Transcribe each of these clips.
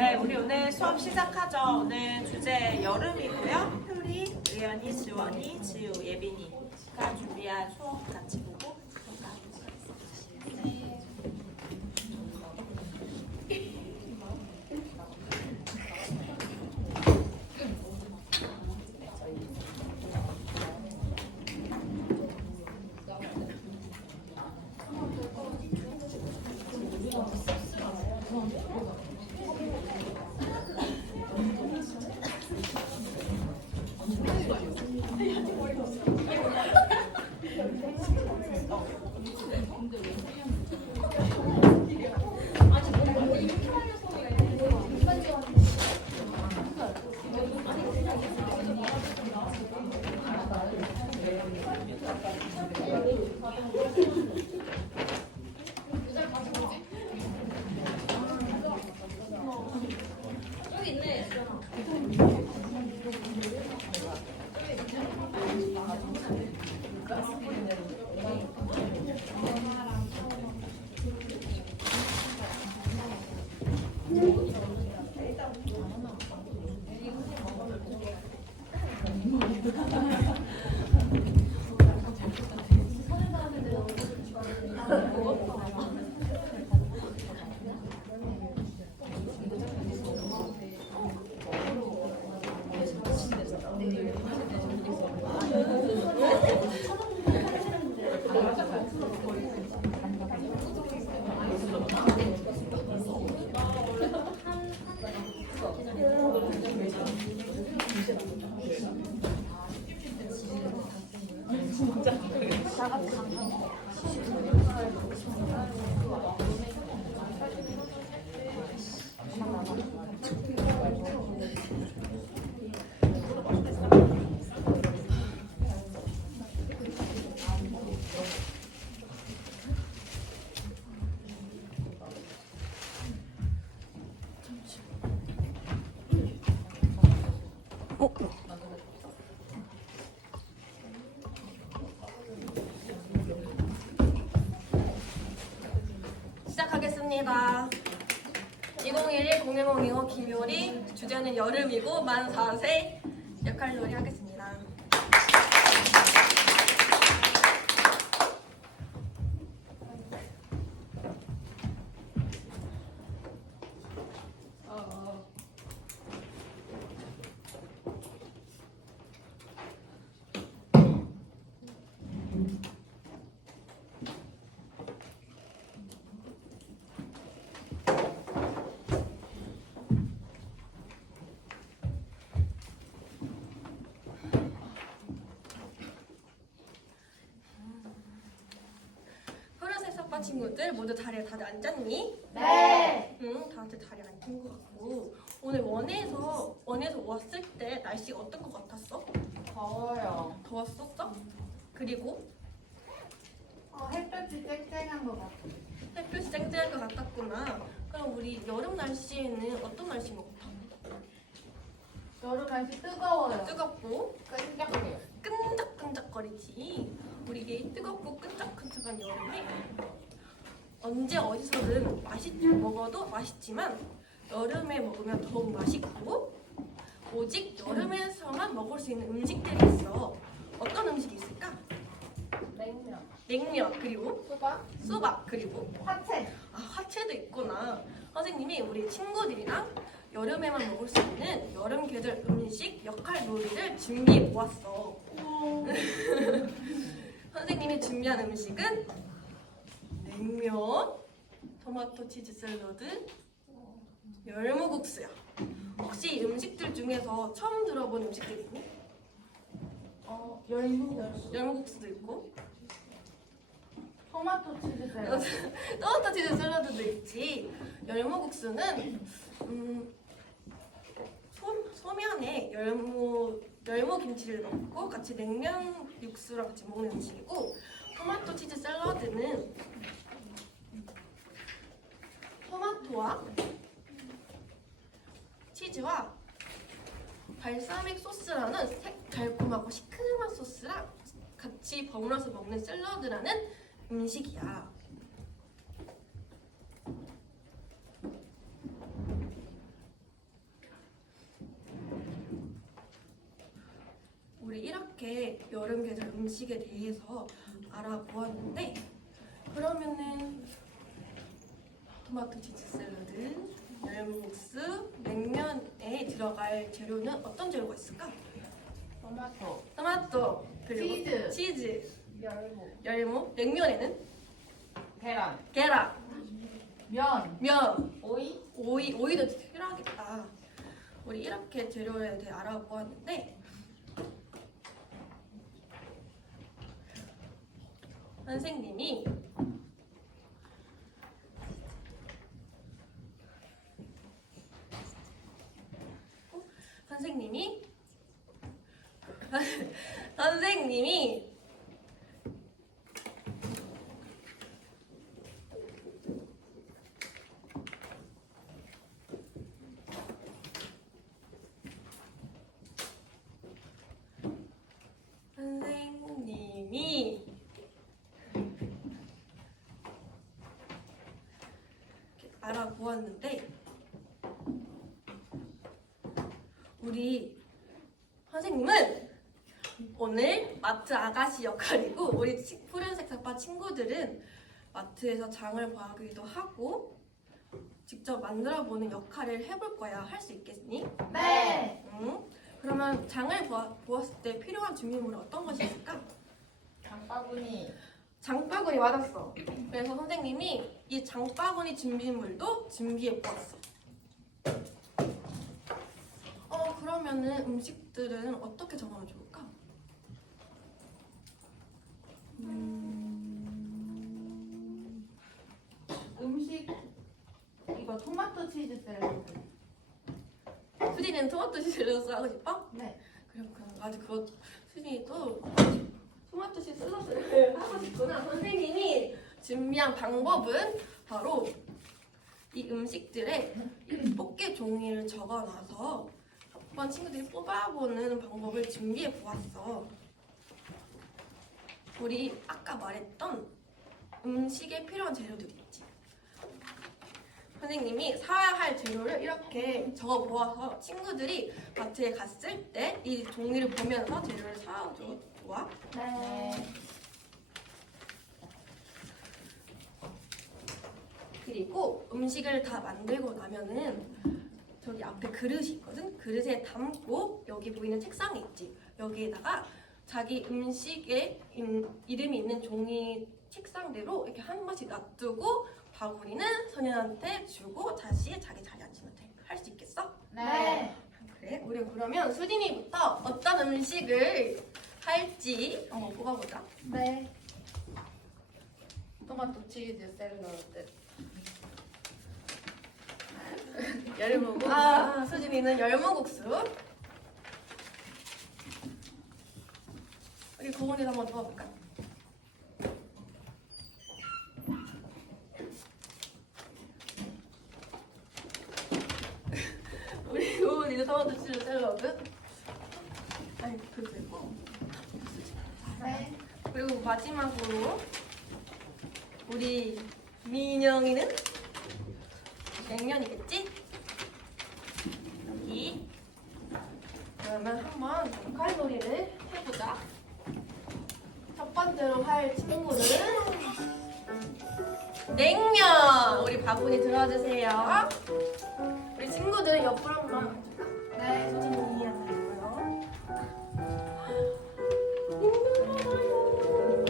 네, 우리 오늘 수업 시작하죠. 오늘 주제 여름이고요. 효리, 의연이, 지원이, 지우, 예빈이가 준비한 수업 같이 보고 시작하겠습니다. 2011-01-01-05 김효리, 주제는 여름이고 만 4세 역할놀이 하겠습니다. 친구들 모두 자리에 다들 앉았니? 네. 응, 다들 자리에 앉은 것 같고 오늘 원에서 왔을 때 날씨가 어떤 것 같았어? 더워요. 더웠었어? 그리고 햇볕이 쨍쨍한 것 같아요. 햇볕이 쨍쨍한 것 같았구나. 그럼 우리 여름 날씨에는 어떤 날씨인 것 같아? 여름 날씨 뜨거워요. 뜨겁고 끈적해요. 끈적끈적거리지. 우리 이 뜨겁고 끈적끈적한 여름에 언제 어디서든 먹어도 맛있지만 여름에 먹으면 더욱 맛있고 오직 여름에서만 먹을 수 있는 음식들이 있어. 어떤 음식이 있을까? 냉면 그리고 수박 그리고 화채. 화채도 있구나. 선생님이 우리 친구들이랑 여름에만 먹을 수 있는 여름 계절 음식 역할 놀이를 준비해 모았어. 선생님이 준비한 음식은 냉면, 토마토 치즈 샐러드, 열무국수야. 혹시 이 음식들 중에서 처음 들어본 음식들 있니? 열무국수도 있고 토마토 치즈 샐러드. 토마토 치즈 샐러드도 있지. 열무국수는 소면에 열무 김치를 넣고 같이 냉면 육수랑 같이 먹는 음식이고, 토마토 치즈 샐러드는 토마토와 치즈와 발사믹 소스라는 달콤하고 시큼한 소스랑 같이 버무려서 먹는 샐러드라는 음식이야. 여름 계절 음식에 대해서 알아보았는데 그러면은 토마토 치즈 샐러드, 열무국수, 냉면에 들어갈 재료는 어떤 재료가 있을까? 토마토 그리고 치즈, 열무, 냉면에는 계란, 계란, 면, 오이도 필요하겠다. 우리 이렇게 재료에 대해 알아보았는데 선생님이 선생님이 알아보았는데 우리 선생님은 오늘 마트 아가씨 역할이고 우리 푸른색 사파 친구들은 마트에서 장을 봐기도 하고 직접 만들어보는 역할을 해볼 거야. 할 수 있겠니? 네. 응? 그러면 장을 보았을 때 필요한 준비물은 어떤 것이 있을까? 장바구니 맞았어. 그래서 선생님이 이 장바구니 준비물도 준비해 보았어. 그러면은 음식들은 어떻게 정하면 좋을까? 음식 이거 토마토 치즈 샐러드. 수진이는 토마토 샐러드 하고 싶어? 네. 그럼 아주 그거 수진이도 토마토 샐러드를 하고 싶구나. 선생님이 준비한 방법은 바로 이 음식들에 꽃게 종이를 적어놔서 한번 친구들이 뽑아보는 방법을 준비해 보았어. 우리 아까 말했던 음식에 필요한 재료들 있지. 선생님이 사야 할 재료를 이렇게 적어 보아서 친구들이 마트에 갔을 때 이 종이를 보면서 재료를 사줘. 좋아? 네. 그리고 음식을 다 만들고 나면은 저기 앞에 그릇이 있거든? 그릇에 담고 여기 보이는 책상이 있지. 여기에다가 자기 음식에 이름이 있는 종이 책상대로 이렇게 한 번씩 놔두고 바구니는 소년한테 주고 다시 자기 자리에 앉으면 돼. 할 수 있겠어? 네. 그래? 우리 그러면 수진이부터 어떤 음식을 할지 한번 뽑아보자. 네. 토마토 치즈 샐러드. 열무국수. 수진이는 열무국수. 우리 고은이도 한번 도와볼까? 우리 고은이도 토마토 치즈 샐러드. 아니, 그거 됐고. 네. 그리고 마지막으로 우리 민영이는 냉면이겠지? 여기. 그러면 한번 역할놀이를 해보자. 첫 번째로 할 친구는 냉면! 우리 바구니 들어주세요. 우리 친구들은 옆으로 한번 네. 수진이 앉아있고요.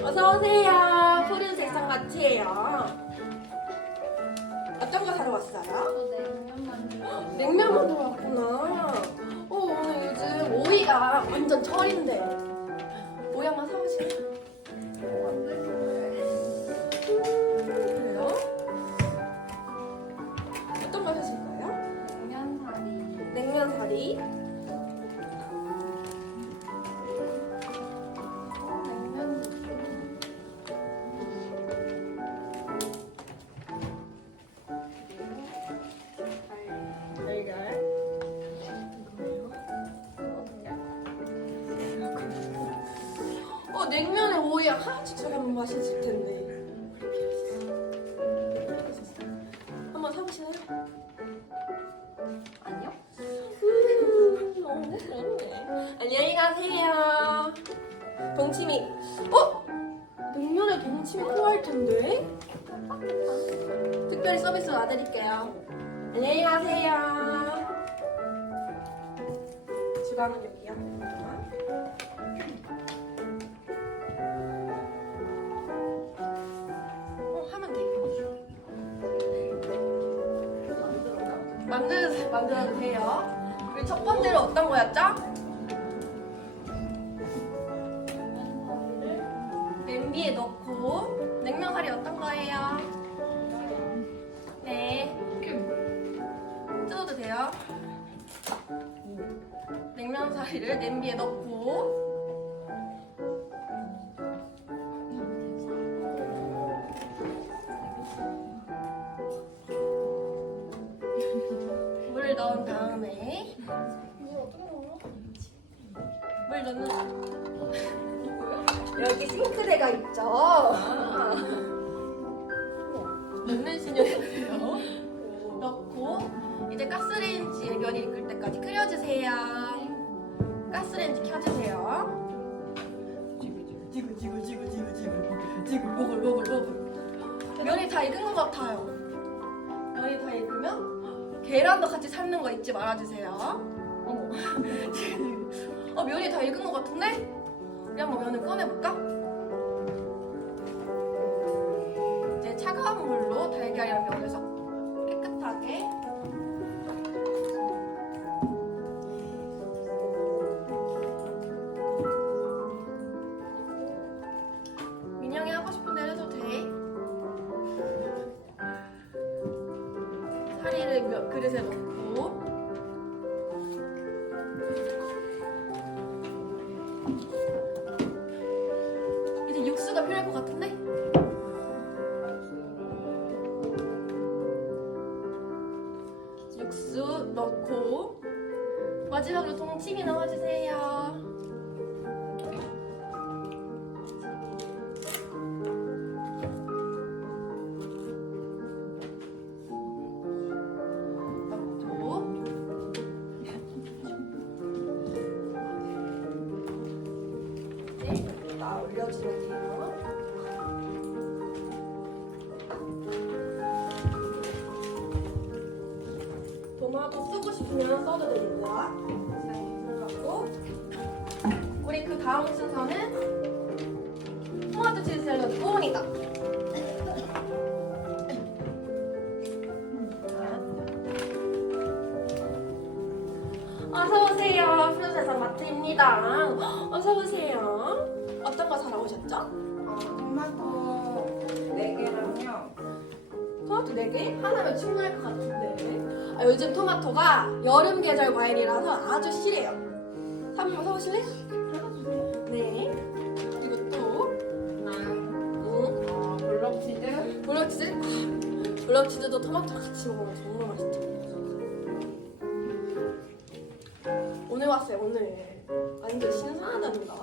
어서오세요. 푸른 색상 마트예요. 어떤 거 사러 왔어요? 저 냉면 만들어. 냉면 만들어 왔구나. 오늘 요즘 오이가 완전 철인데 오이 한번 사오실래요? 그래요? 어떤 거 사실 거예요? 냉면사리. 냉면 사리. 냉면. 달걀. 냉면에 오이 하나씩처럼 맛있을 텐데. 한번 사보시나요? 아니요. 너무 그렇네. 안녕히 가세요. 동치미. 어? 냉면에 동치미 필요할 텐데. 특별히 서비스 놔드릴게요. 안녕히 가세요. 주방은 여기요. 하면 돼. 만들어도 돼요. 우리 첫 번째로 어떤 거였죠? 냄비에 넣고 냉면살이 어떤 거예요? 네. 뜯어도 돼요. 냉면사리를 냄비에 넣고 물을 넣은 다음에 물 넣는 여기 싱크대가 있죠. 넣는 신용이에요. 넣고 이제 가스레인지에 면이 익을 때까지 끓여주세요. 가스레인지 켜주세요. 지글 보글. 면이 다 익은 것 같아요. 면이 다 익으면 계란도 같이 삶는 거 잊지 말아주세요. 면이 다 익은 것 같은데? 우리 한번 면을 꺼내볼까? 이제 차가운 물로 달걀이랑 면을 섞고 깨끗하게 민영이 하고 싶은 대로 해도 돼. 사리를 그릇에 넣고 이제 육수가 필요할 것 같은데? 육수 넣고 마지막으로 동치미 넣어주세요. 넣고 이제 여기다 올려주면 돼요. 토마토 쓰고 싶으면 써도 되고요. 그리고 우리 그 다음 순서는 토마토 치즈 샐러드 구운이다. 어서 오세요. 프로세서 마트입니다. 어서 오세요. 어떤 거 사러 오셨죠? 토마토 4개랑요. 토마토 4개? 하나면 충분할 것 같은데. 요즘 토마토가 여름 계절 과일이라서 아주 실해요. 한번 사오실래요? 하나 주세요. 네. 그리고 또 블럭치즈. 블럭치즈? 블럭치즈도 토마토랑 같이 먹으면 정말 맛있죠. 오늘 왔어요, 오늘. 완전 신선하다는가?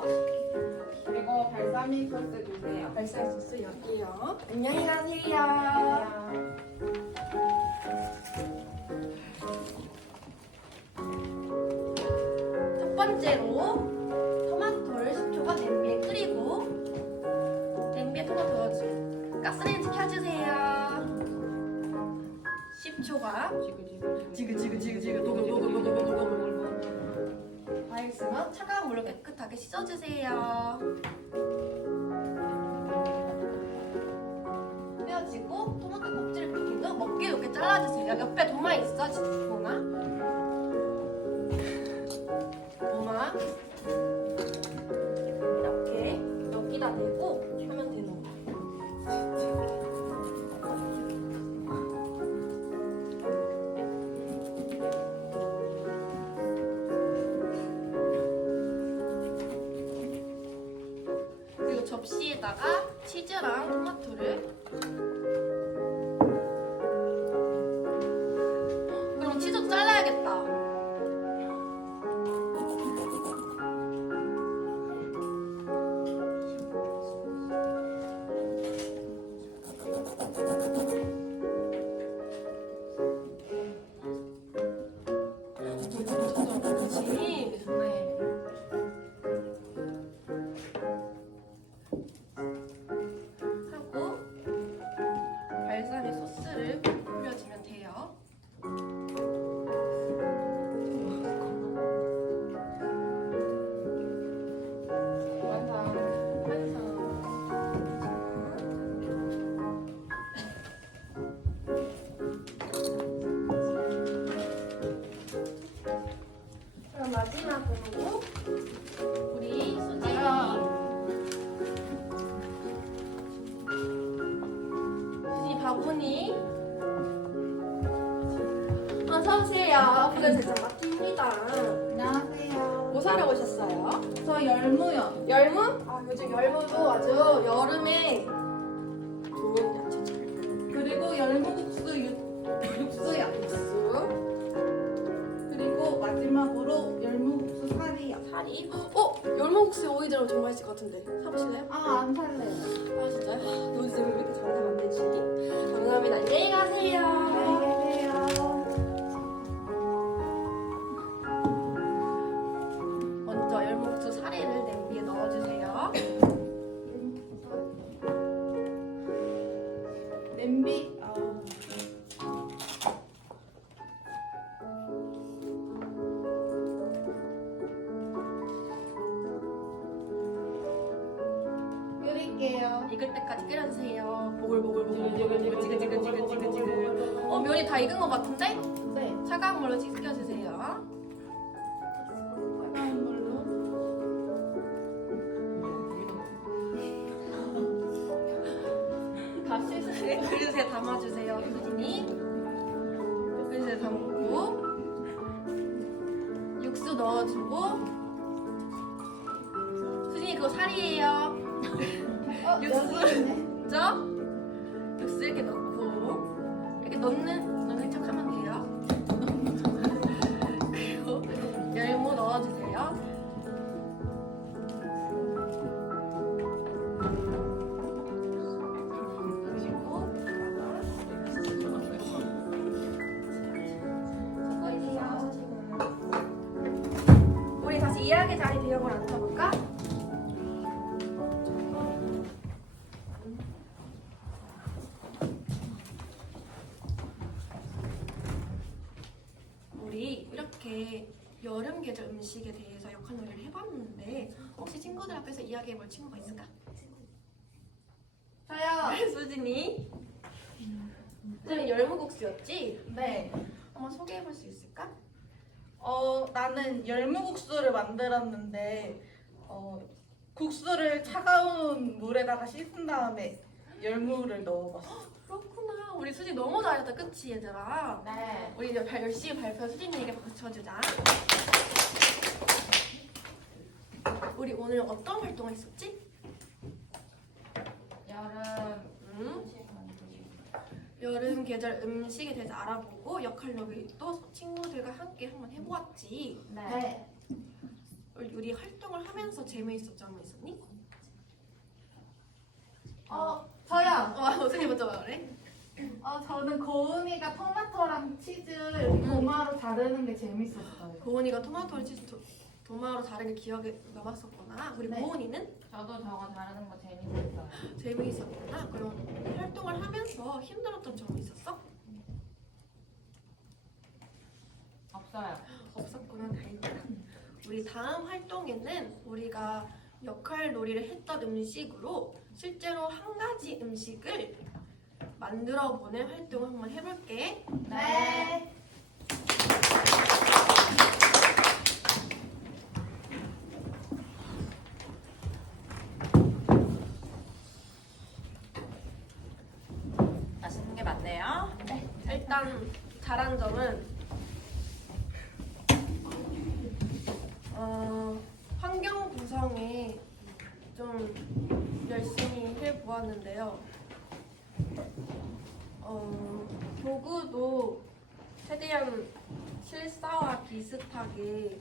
그리고 발사믹 소스 주세요. 발사믹 소스 여기요. 안녕히 가세요. 첫 번째로 토마토를 10초간 냄비에 끓이고 냄비에 토마토 넣어주세요. 가스레인지 켜주세요. 10초간 지그지그 노글노글노글노글노글 다 있으면 차가운 물로 깨끗하게 씻어주세요. 펴지고 토마토 껍질을 벗기고 먹기 좋게 잘라주세요. 옆에 도마 있어, 도마? 도마 이렇게 여기다 대고 하면 되는 거예요. 그리고 접시에다가 치즈랑 토마토를 그럼 치즈도 잘라야겠다. 그렇지. 어서 오세요. 부근 대장 맡깁니다. 안녕하세요. 뭐 사러 오셨어요? 저 열무요. 열무? 아 요즘 열무도 아주 여름에 좋은 야채죠. 그리고 열무국수 육수요. 육수, 그리고 마지막으로 열무국수 살이요. 사리. 열무국수 오이 들어면 정말 맛있을 것 같은데 사보실래요? 아, 안 살래요. 아 진짜요? 요즘 왜 이렇게 장사가 안 되지? 감사합니다. 안녕히 가세요. 안녕히 계세요. 먼저 열무국수 사리를 냄비에 넣어주세요. 냄비. 끓일게요. 익을 때까지 끓여주세요. 보글보글보글보글 지글지글지글지글. 면이 다 익은 것 같은데? 네. 차가운 물로 씻겨주세요. 차가운 물로. 다 씻으세요. 그릇에 담아주세요. 효진이. 그릇에 담고 육수 넣어주고. 수진이 그거 살이에요. 여기 있네. 그죠? 육수 이렇게 넣고 이렇게 넣는 척하면 돼요. 그리고 열무 넣어주세요. 그리고 수고해요. 우리 다시 이야기 자리 비용을 앉아볼까? 우리 이렇게 여름 계절 음식에 대해서 역할놀이를 해봤는데 혹시 친구들 앞에서 이야기해볼 친구가 있을까? 저요. 수진이? 수진이 열무국수였지? 네. 한번 소개해볼 수 있을까? 나는 열무국수를 만들었는데 국수를 차가운 물에다가 씻은 다음에 열무를 넣어봤어. 그렇구나. 우리 수진 너무 잘했다. 그치 얘들아? 네. 우리 이제 열심히 발표 수진이에게 붙여주자. 우리 오늘 어떤 활동을 했었지? 여름 계절 음식에 대해서 알아보고 역할놀이도 친구들과 함께 한번 해보았지. 네. 우리 활동을 하면서 재미있었지 않아 있었니? 저요. 수진이 먼저 말해. 저는 고은이가 토마토랑 치즈 도마로 자르는 게 재밌었어요. 고은이가 토마토를 도마로 자르게 기억에 남았었구나. 우리 네. 고은이는 저도 저거 다루는 거 재밌었어요. 재미있었구나. 그럼 활동을 하면서 힘들었던 점이 있었어? 없어요. 없었구나. 다행이다. 우리 다음 활동에는 우리가 역할놀이를 했던 음식으로 실제로 한 가지 음식을 만들어보는 활동을 한번 해볼게. 네. 맛있는 게 많네요. 일단 잘한 점은 환경 구성에 좀 열심히 해보았는데요. 도구도 최대한 실사와 비슷하게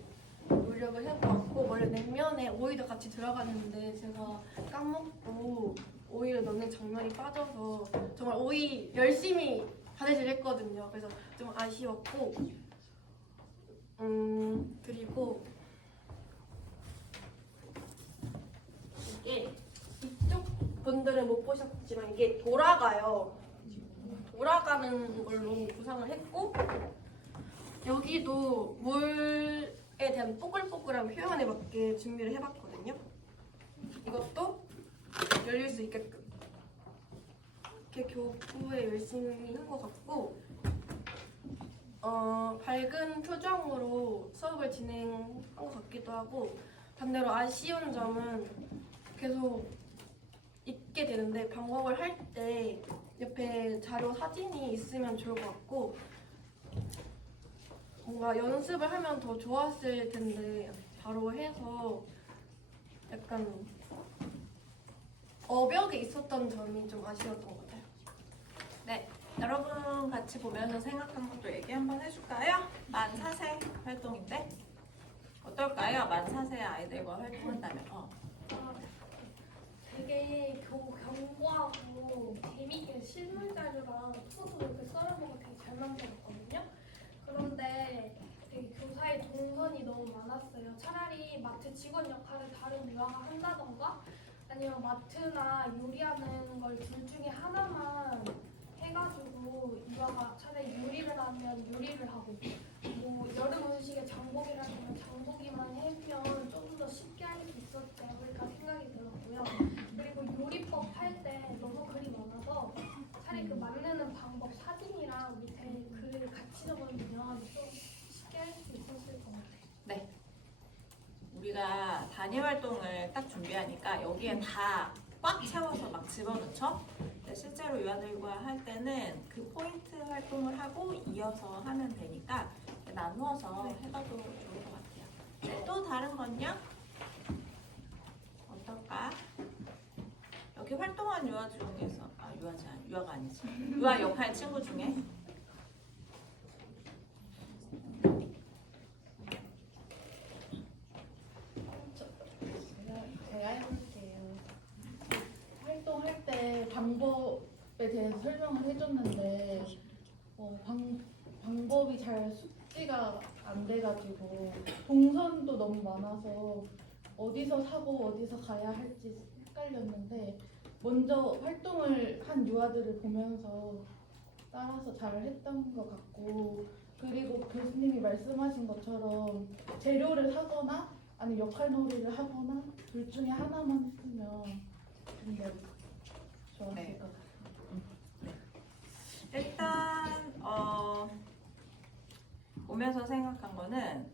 노력을 해보았고 원래 냉면에 오이도 같이 들어갔는데 제가 까먹고 오이를 넣는 장면이 빠져서 정말 오이 열심히 바느질 했거든요. 그래서 좀 아쉬웠고 그리고 이게 이쪽 분들은 못 보셨지만 이게 돌아가요. 돌아가는 걸로 구상을 했고 여기도 물에 대한 뽀글뽀글한 표현에 맞게 준비를 해봤거든요. 이것도 열릴 수 있게끔 이렇게 교구에 열심히 한 것 같고 밝은 표정으로 수업을 진행한 것 같기도 하고 반대로 아쉬운 점은 계속 읽게 되는데 방법을 할 때 옆에 자료 사진이 있으면 좋을 것 같고 뭔가 연습을 하면 더 좋았을 텐데 바로 해서 약간 어벽에 있었던 점이 좀 아쉬웠던 것 같아요. 네, 여러분 같이 보면서 생각한 것도 얘기 한번 해줄까요? 만 4세 활동인데 어떨까요? 만 4세 아이들과 활동한다면 되게 견고하고 재밌게 실물 자료랑 투도 이렇게 썰어보고 되게 잘 만들었거든요. 그런데 되게 교사의 동선이 너무 많았어요. 차라리 마트 직원 역할을 다른 유아가 한다던가 아니면 마트나 요리하는 걸 둘 중에 하나만 해가지고 유아가 차라리 요리를 하면 요리를 하고 뭐 여름 음식에 장보기라면 장보기만 해주면 좀 더 쉽게 할 수 있었지 않을까 생각이 들었고요. 그리고 요리법 할 때 너무 글이 많아서 차라리 그 만드는 방법 사진이랑 밑에 글을 같이 적어주면 좀 쉽게 할 수 있었을 것 같아요. 우리가 단위 활동을 딱 준비하니까 여기에 다 꽉 채워서 막 집어넣죠? 근데 실제로 유아들과 할 때는 그 포인트 활동을 하고 이어서 하면 되니까 나누어서 해봐도 좋을 것 같아요. 네, 또 다른 건요? 어떨까? 여기 활동한 유아 중에서 유아가 아니지. 유아 역할 친구 중에 제가 해볼게요. 활동할 때 방법에 대해서 설명을 해줬는데 방법이 잘 숙지가 안 돼가지고 동선도 너무 많아서 어디서 사고 어디서 가야 할지 헷갈렸는데 먼저 활동을 한 유아들을 보면서 따라서 잘 했던 것 같고 그리고 교수님이 말씀하신 것처럼 재료를 사거나 아니면 역할놀이를 하거나 둘 중에 하나만 했으면 좀 더 좋았을 네. 것 같아요. 일단 보면서 생각한 거는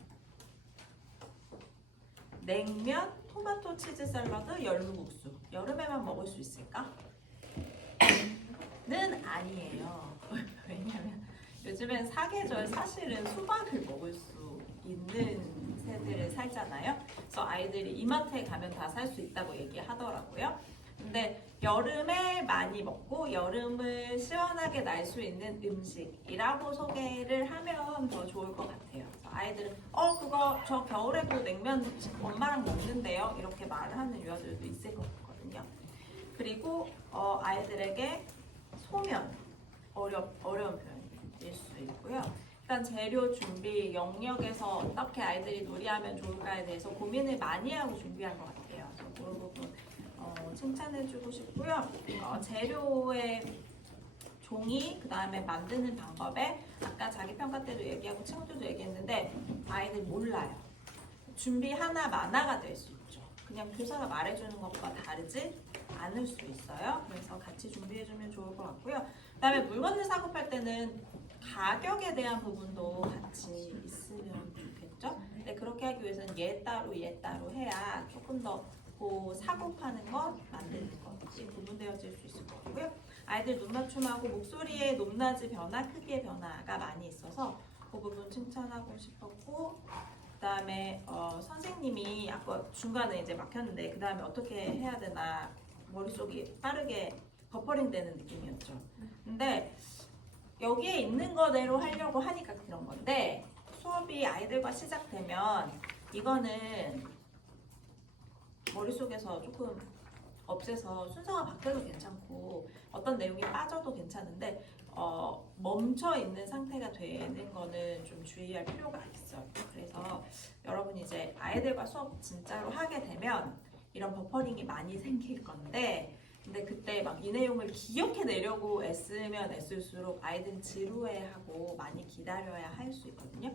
냉면, 토마토 치즈 샐러드, 열무국수 여름에만 먹을 수 있을까? 는 아니에요. 왜냐면 요즘엔 사계절 사실은 수박을 먹을 수 있는 새들을 살잖아요. 그래서 아이들이 이마트에 가면 다 살 수 있다고 얘기하더라고요. 근데 여름에 많이 먹고 여름을 시원하게 날 수 있는 음식이라고 소개를 하면 더 좋을 것 같아요. 그래서 아이들은 그거 저 겨울에도 냉면 엄마랑 먹는데요 이렇게 말을 하는 유아들도 있을 것 같거든요. 그리고 아이들에게 소면 어려운 표현일 수 있고요. 일단 재료 준비 영역에서 어떻게 아이들이 놀이하면 좋을까에 대해서 고민을 많이 하고 준비한 것 같아요. 그래서 그런 부분 칭찬해주고 싶고요. 재료의 종이, 그 다음에 만드는 방법에 아까 자기 평가 때도 얘기하고 친구들도 얘기했는데 아이들 몰라요. 준비 하나 만화가 될 수 있죠. 그냥 교사가 말해주는 것과 다르지 않을 수 있어요. 그래서 같이 준비해주면 좋을 것 같고요. 그 다음에 물건을 사고 팔 때는 가격에 대한 부분도 같이 있으면 좋겠죠. 근데 그렇게 하기 위해서는 얘 따로 해야 조금 더 사고 파는 것, 만드는 것이 구분되어질 수 있을 것 같고요. 아이들 눈 맞춤하고 목소리의 높낮이 변화, 크기의 변화가 많이 있어서 그 부분 칭찬하고 싶었고, 그 다음에 선생님이 아까 중간에 이제 막혔는데 그 다음에 어떻게 해야 되나 머릿속이 빠르게 버퍼링 되는 느낌이었죠. 근데 여기에 있는 거대로 하려고 하니까 그런 건데 수업이 아이들과 시작되면 이거는 머릿속에서 조금 없애서 순서가 바뀌어도 괜찮고 어떤 내용이 빠져도 괜찮은데 멈춰 있는 상태가 되는 거는 좀 주의할 필요가 있어요. 그래서 여러분 이제 아이들과 수업 진짜로 하게 되면 이런 버퍼링이 많이 생길 건데 근데 그때 막 이 내용을 기억해내려고 애쓰면 애쓸수록 아이들은 지루해하고 많이 기다려야 할 수 있거든요.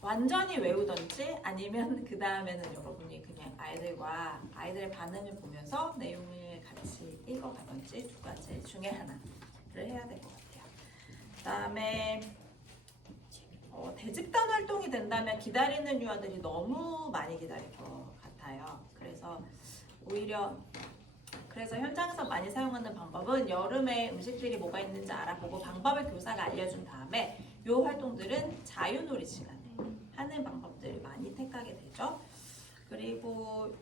완전히 외우던지 아니면 그 다음에는 여러분이 그냥 아이들의 반응을 보면서 내용을 같이 읽어가던지 두 가지 중에 하나를 해야 될 것 같아요. 그 다음에 대집단 활동이 된다면 기다리는 유아들이 너무 많이 기다릴 것 같아요. 그래서 현장에서 많이 사용하는 방법은 여름에 음식들이 뭐가 있는지 알아보고 방법을 교사가 알려준 다음에 이 활동들은 자유놀이 시간에 하는 방법들을 많이 택하게 되죠. 그리고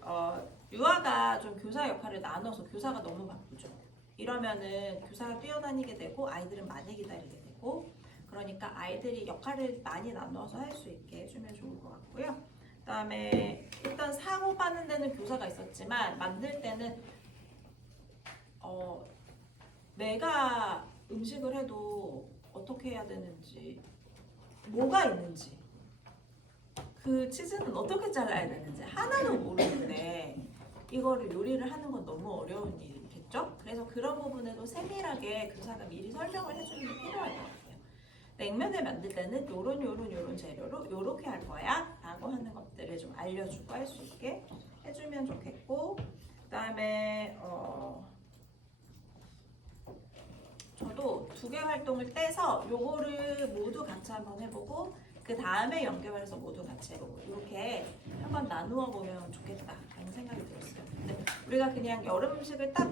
유아가 좀 교사 역할을 나눠서 교사가 너무 바쁘죠. 이러면은 교사가 뛰어다니게 되고 아이들은 많이 기다리게 되고 그러니까 아이들이 역할을 많이 나눠서 할 수 있게 해주면 좋을 것 같고요. 그다음에 일단 사고 파는 데는 교사가 있었지만 만들 때는 내가 음식을 해도 어떻게 해야 되는지 뭐가 있는지 그 치즈는 어떻게 잘라야 되는지 하나도 모르는데 이거를 요리를 하는 건 너무 어려운 일이겠죠? 그래서 그런 부분에도 세밀하게 교사가 미리 설명을 해주는 게 필요할 것 같아요. 냉면을 만들 때는 요런 재료로 요렇게 할 거야 라고 하는 것들을 좀 알려주고 할 수 있게 해주면 좋겠고 그 다음에 저도 2개 활동을 떼서 요거를 모두 같이 한번 해보고 그 다음에 연결해서 모두 같이 해보고 이렇게 한번 나누어 보면 좋겠다 라는 생각이 들었어요. 근데 우리가 그냥 여름 음식을 딱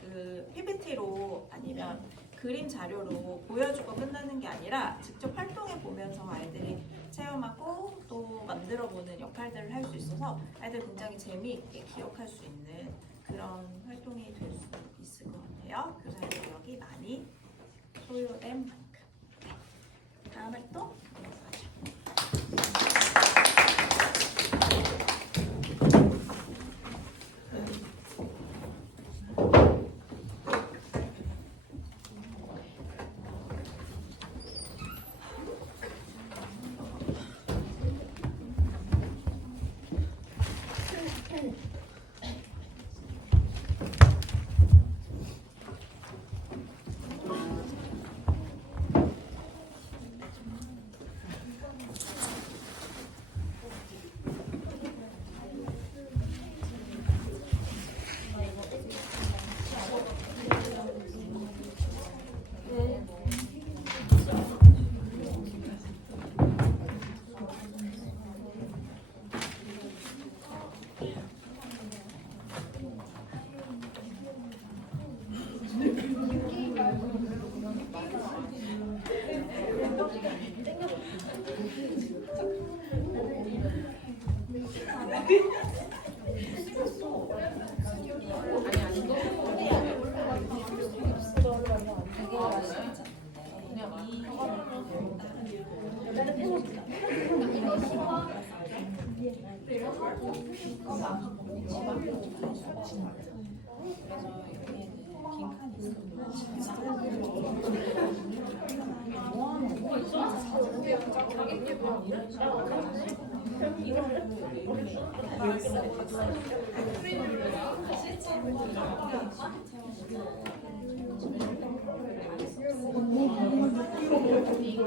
그 PPT로 아니면 그림 자료로 보여주고 끝나는 게 아니라 직접 활동해 보면서 아이들이 체험하고 또 만들어 보는 역할들을 할 수 있어서 아이들 굉장히 재미있게 기억할 수 있는 그런 활동이 될 수 있을 것 같아요. 교사의 노력이 많이 소요된 만큼. 다음 활동 넘어가죠.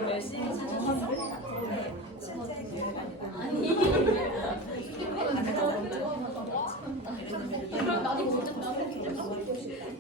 열심히 찾아서 실제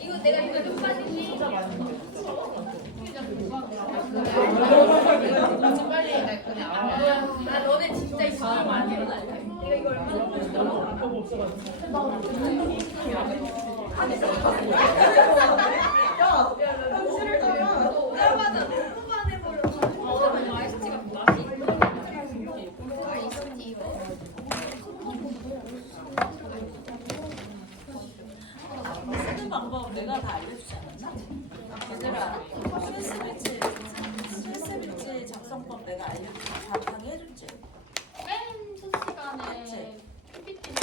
이거 내가 이거 좀 빠지니? 아 너네 진짜 이거 많이 내가 이거 얼마나 오자마자 너무만 해버려. 아이스티가 맛이 쓰는 방법 내가 다 알려주지 않았나? 얘들아, 스위스비치 작성법 내가 알려주지 다 강의해줬지? 맨첫 시간에 PPT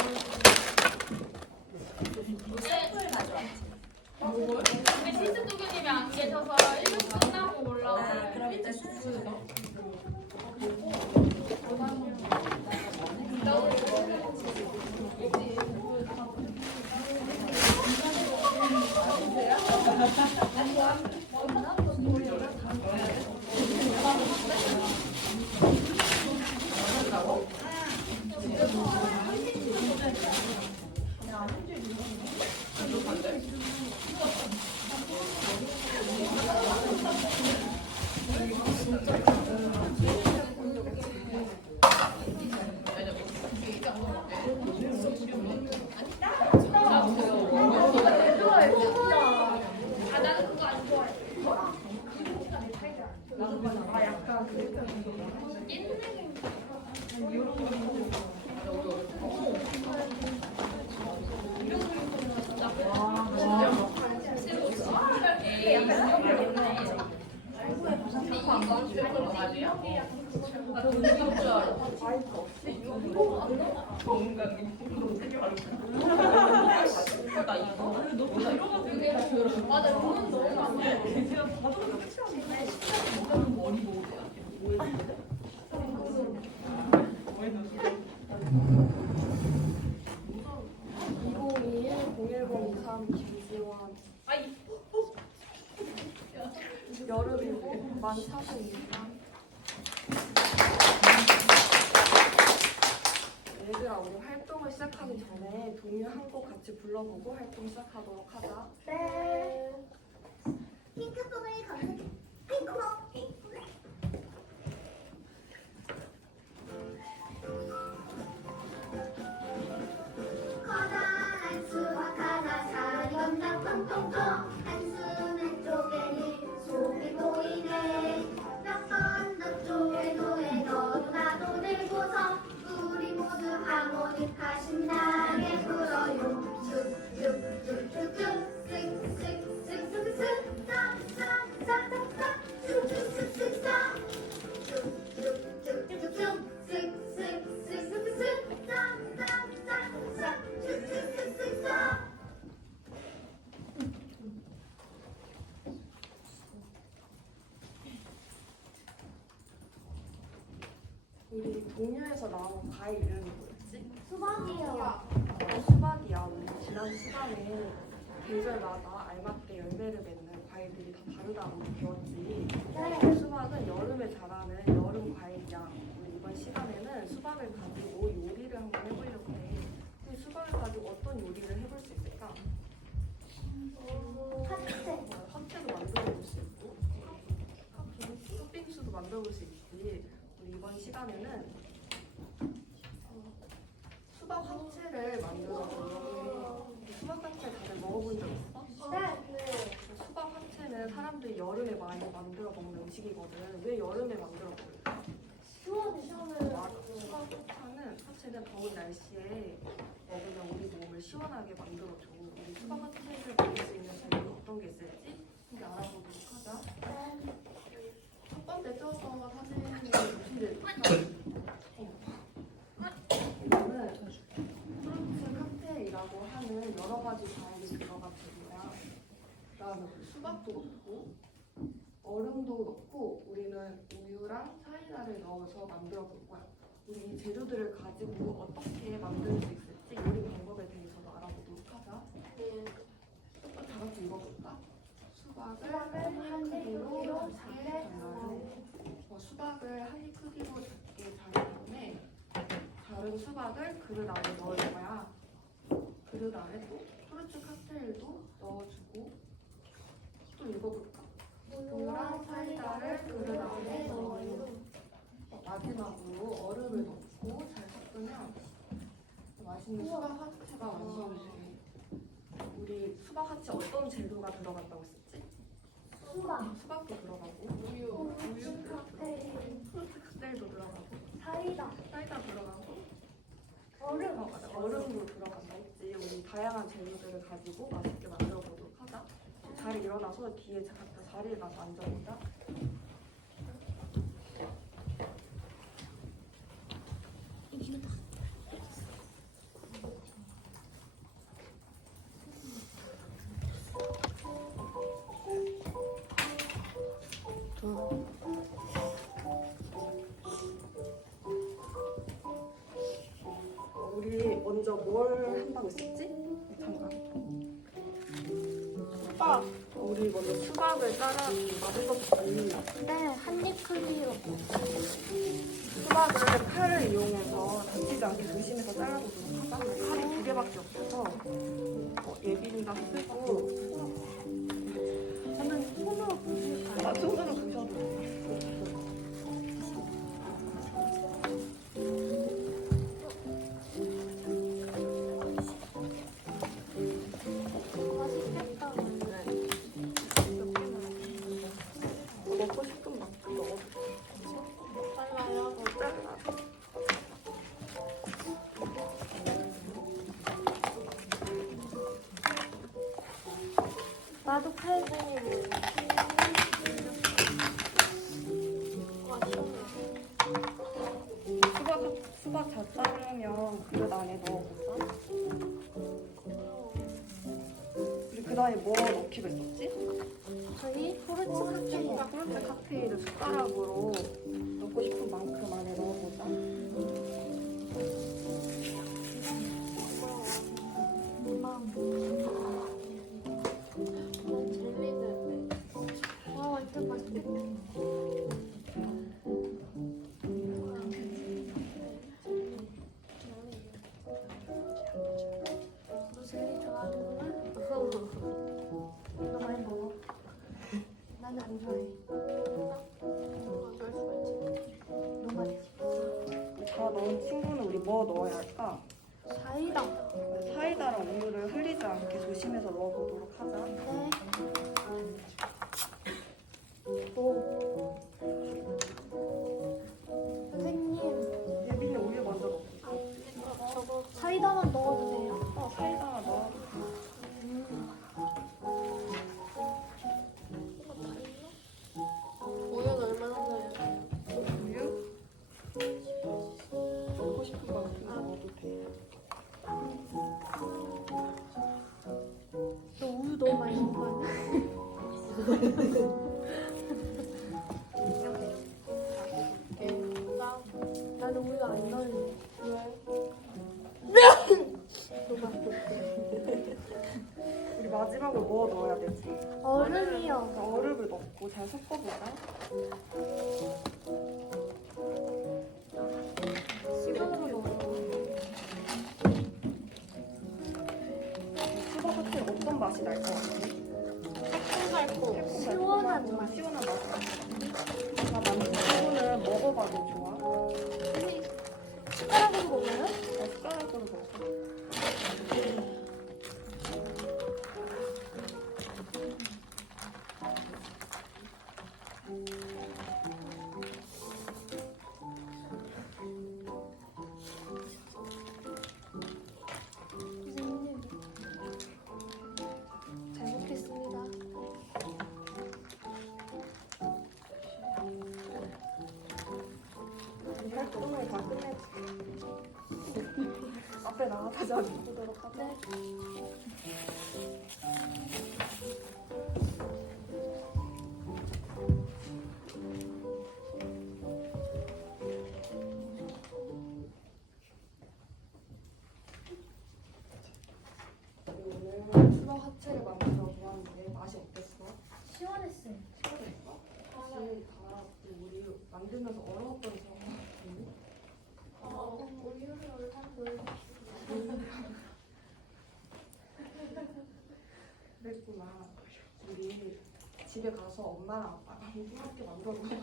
샘플 가져왔지? 근데 시스 도교님이 안 계셔서 1분 끝나고 올라오고 아, 그럼 이제 순서 아 나는 그거 안 좋아해. 맞아, 그건 너무 안 돼. 아이 여름이고 만 40입니다. 얘들아, 우리 활동을 시작하기 전에 동요 한 곡 같이 불러보고 활동 시작하도록 하자. 핑크퐁을 검색해. 핑크퐁. 커다란 수박 하나 사리 건너 통통통. 한숨 쪽에 속이 보이네. 몇 번 너쪽에 노래 너도 나도 들고서 우리 모두 하모니카 신나게 불어요. 쑥쑥쑥쑥쑥 쓱쓱쓱쓱쓱 싹싹싹싹 쑥쑥쑥쑥 쑥쑥쑥쑥 쓱쓱쓱쓱쓱 싹싹싹싹 쑥쑥쑥쑥. 우리 동요에서 나온 과일 이름이 뭐였지? 수박이요. 수박이야. 우리 지난 시간에 계절마다 알맞게 열매를 맺는 과일들이 다 다르다고 배웠지. 수박은 여름에 자라는 여름 과일이야. 우리 이번 시간에는 수박을 가지고 요리를 한번 해보려고 해. 우리 수박을 가지고 어떤 요리를 해볼 수 있을까? 화채도 만들어볼 수 있고, 팥빙수도 만들어볼 수 있지. 우리 이번 시간에는 수박 화채를 만들어 보려고 해. 수박 화채 다들 먹어본 적 있어? 수박 화채는 사람들이 여름에 많이 만들어 먹는 음식이거든. 왜 여름에 만들어 먹을까? 맞아. 수박 화채는 더운 날씨에 먹으면 우리 몸을 시원하게 만들어줘. 우리 수박 화채를 먹을 수 있는 재료는 어떤 게 있을지 함께 알아보도록 하자. 첫 번째 쪄서 사진이 무슨 데 이거는 프루츠 칵테일이라고 하는 여러 가지 과일이 들어간 재료야. 그다음에 수박도 넣고 얼음도 넣고 우리는 우유랑 사이다를 넣어서 만들어 볼 거야. 우리 이 재료들을 가지고 어떻게 만들 수 있을지 요리 방법에 대해서도 알아보도록 하자. 다 같이 읽어볼까? 수박을 수박을 한 입 크기로 작게 자른 다음에 자른 수박을 그릇 안에 넣을 거야. 그릇 안에 또 후르츠 칵테일도 넣어주고 또 읽어볼까? 우유랑 사이다를 그릇 안에 넣어요. 마지막으로 얼음을 넣고 잘 섞으면 맛있는 수박 하츠가 완성이 돼. 우리 수박 하츠 어떤 재료가 들어간다고 했었지? 수박도 들어가고 우유 칵테일, 후르츠 칵테일도 들어가고 사이다, 사이다 들어가고 얼음. 맞아. 얼음도 들어간다 했지. 우리 다양한 재료들을 가지고 맛있게 만들어 보도록 하자. 자리 일어나서 뒤에 각자 자리에 가서 앉아보자. 우리 먼저 뭘 한다고 했었지? 잠깐. 수박. 우리 먼저 수박을 맛있었지. 네, 한입 크기로. 수박을 칼을 이용해서 다치지 않게 조심해서 잘라보도록 하자. 칼이 2개밖에 없어서 예빈이가 쓰고 저는 손으로 부실까요? 손으로 부셔도 돼. 맛있겠다. 먹고 싶은 만큼 넣어도 돼. 잘라요. 잘라. 나도 칼등이 수박 다 자르면 그릇 안에 넣어보자. 우리 그 다음에 뭐 넣기로 했었지? 저희 후르츠 칵테일. 후르츠 칵테일을 숟가락으로 넣고 싶은 만큼 안에 넣어보자. 와, 완전 맛있겠다. 너 젤리 좋아하는구나? 너 많이 먹어. 나는 안 좋아해. 어쩔 수가 있지. 너무 맛있어. 다 넣은 친구는 우리 뭐 넣어야 할까? 사이다. 사이다랑 우유를 흘리지 않게 조심해서 넣어보도록 하자. 네. 오. 선생님, 예빈이 우유 먼저 넣고. 저거 사이다만 넣어도 돼요? 사이다 넣어. 우유는 얼마나 넣어요? 우유? 넣고 싶은 만큼 넣어도 돼. 너 우유 너무 많이 넣은 거 아니야? 나는 우유 안 넣을래. 우리 마지막으로 뭐 넣어야 되지? 얼음이요. 얼음을 넣고 잘 섞어보자. 식용으로 넣어요. 수박 칵테일 어떤 맛이 날 것 같아? 새콤달콤. 시원한 맛. 시원한 맛이 날 것 같아. 나 남친 친구는 먹어봐도 좋아. 숟가락으로 먹어요? 숟가락으로 먹어. 선생님. 잘 먹겠습니다. 이 활동을 다 끝내지. 앞에 나가서 잘 보도록 하자. 오늘 수박 하체를 만들어 보았는데 맛이 어땠어? 시원했어요. 시원했어? 만들면서 어려웠던 점이 있니? 우유를 한물 그랬구나. 우리 집에 가서 엄마랑 아빠랑 함께 만들어 보자.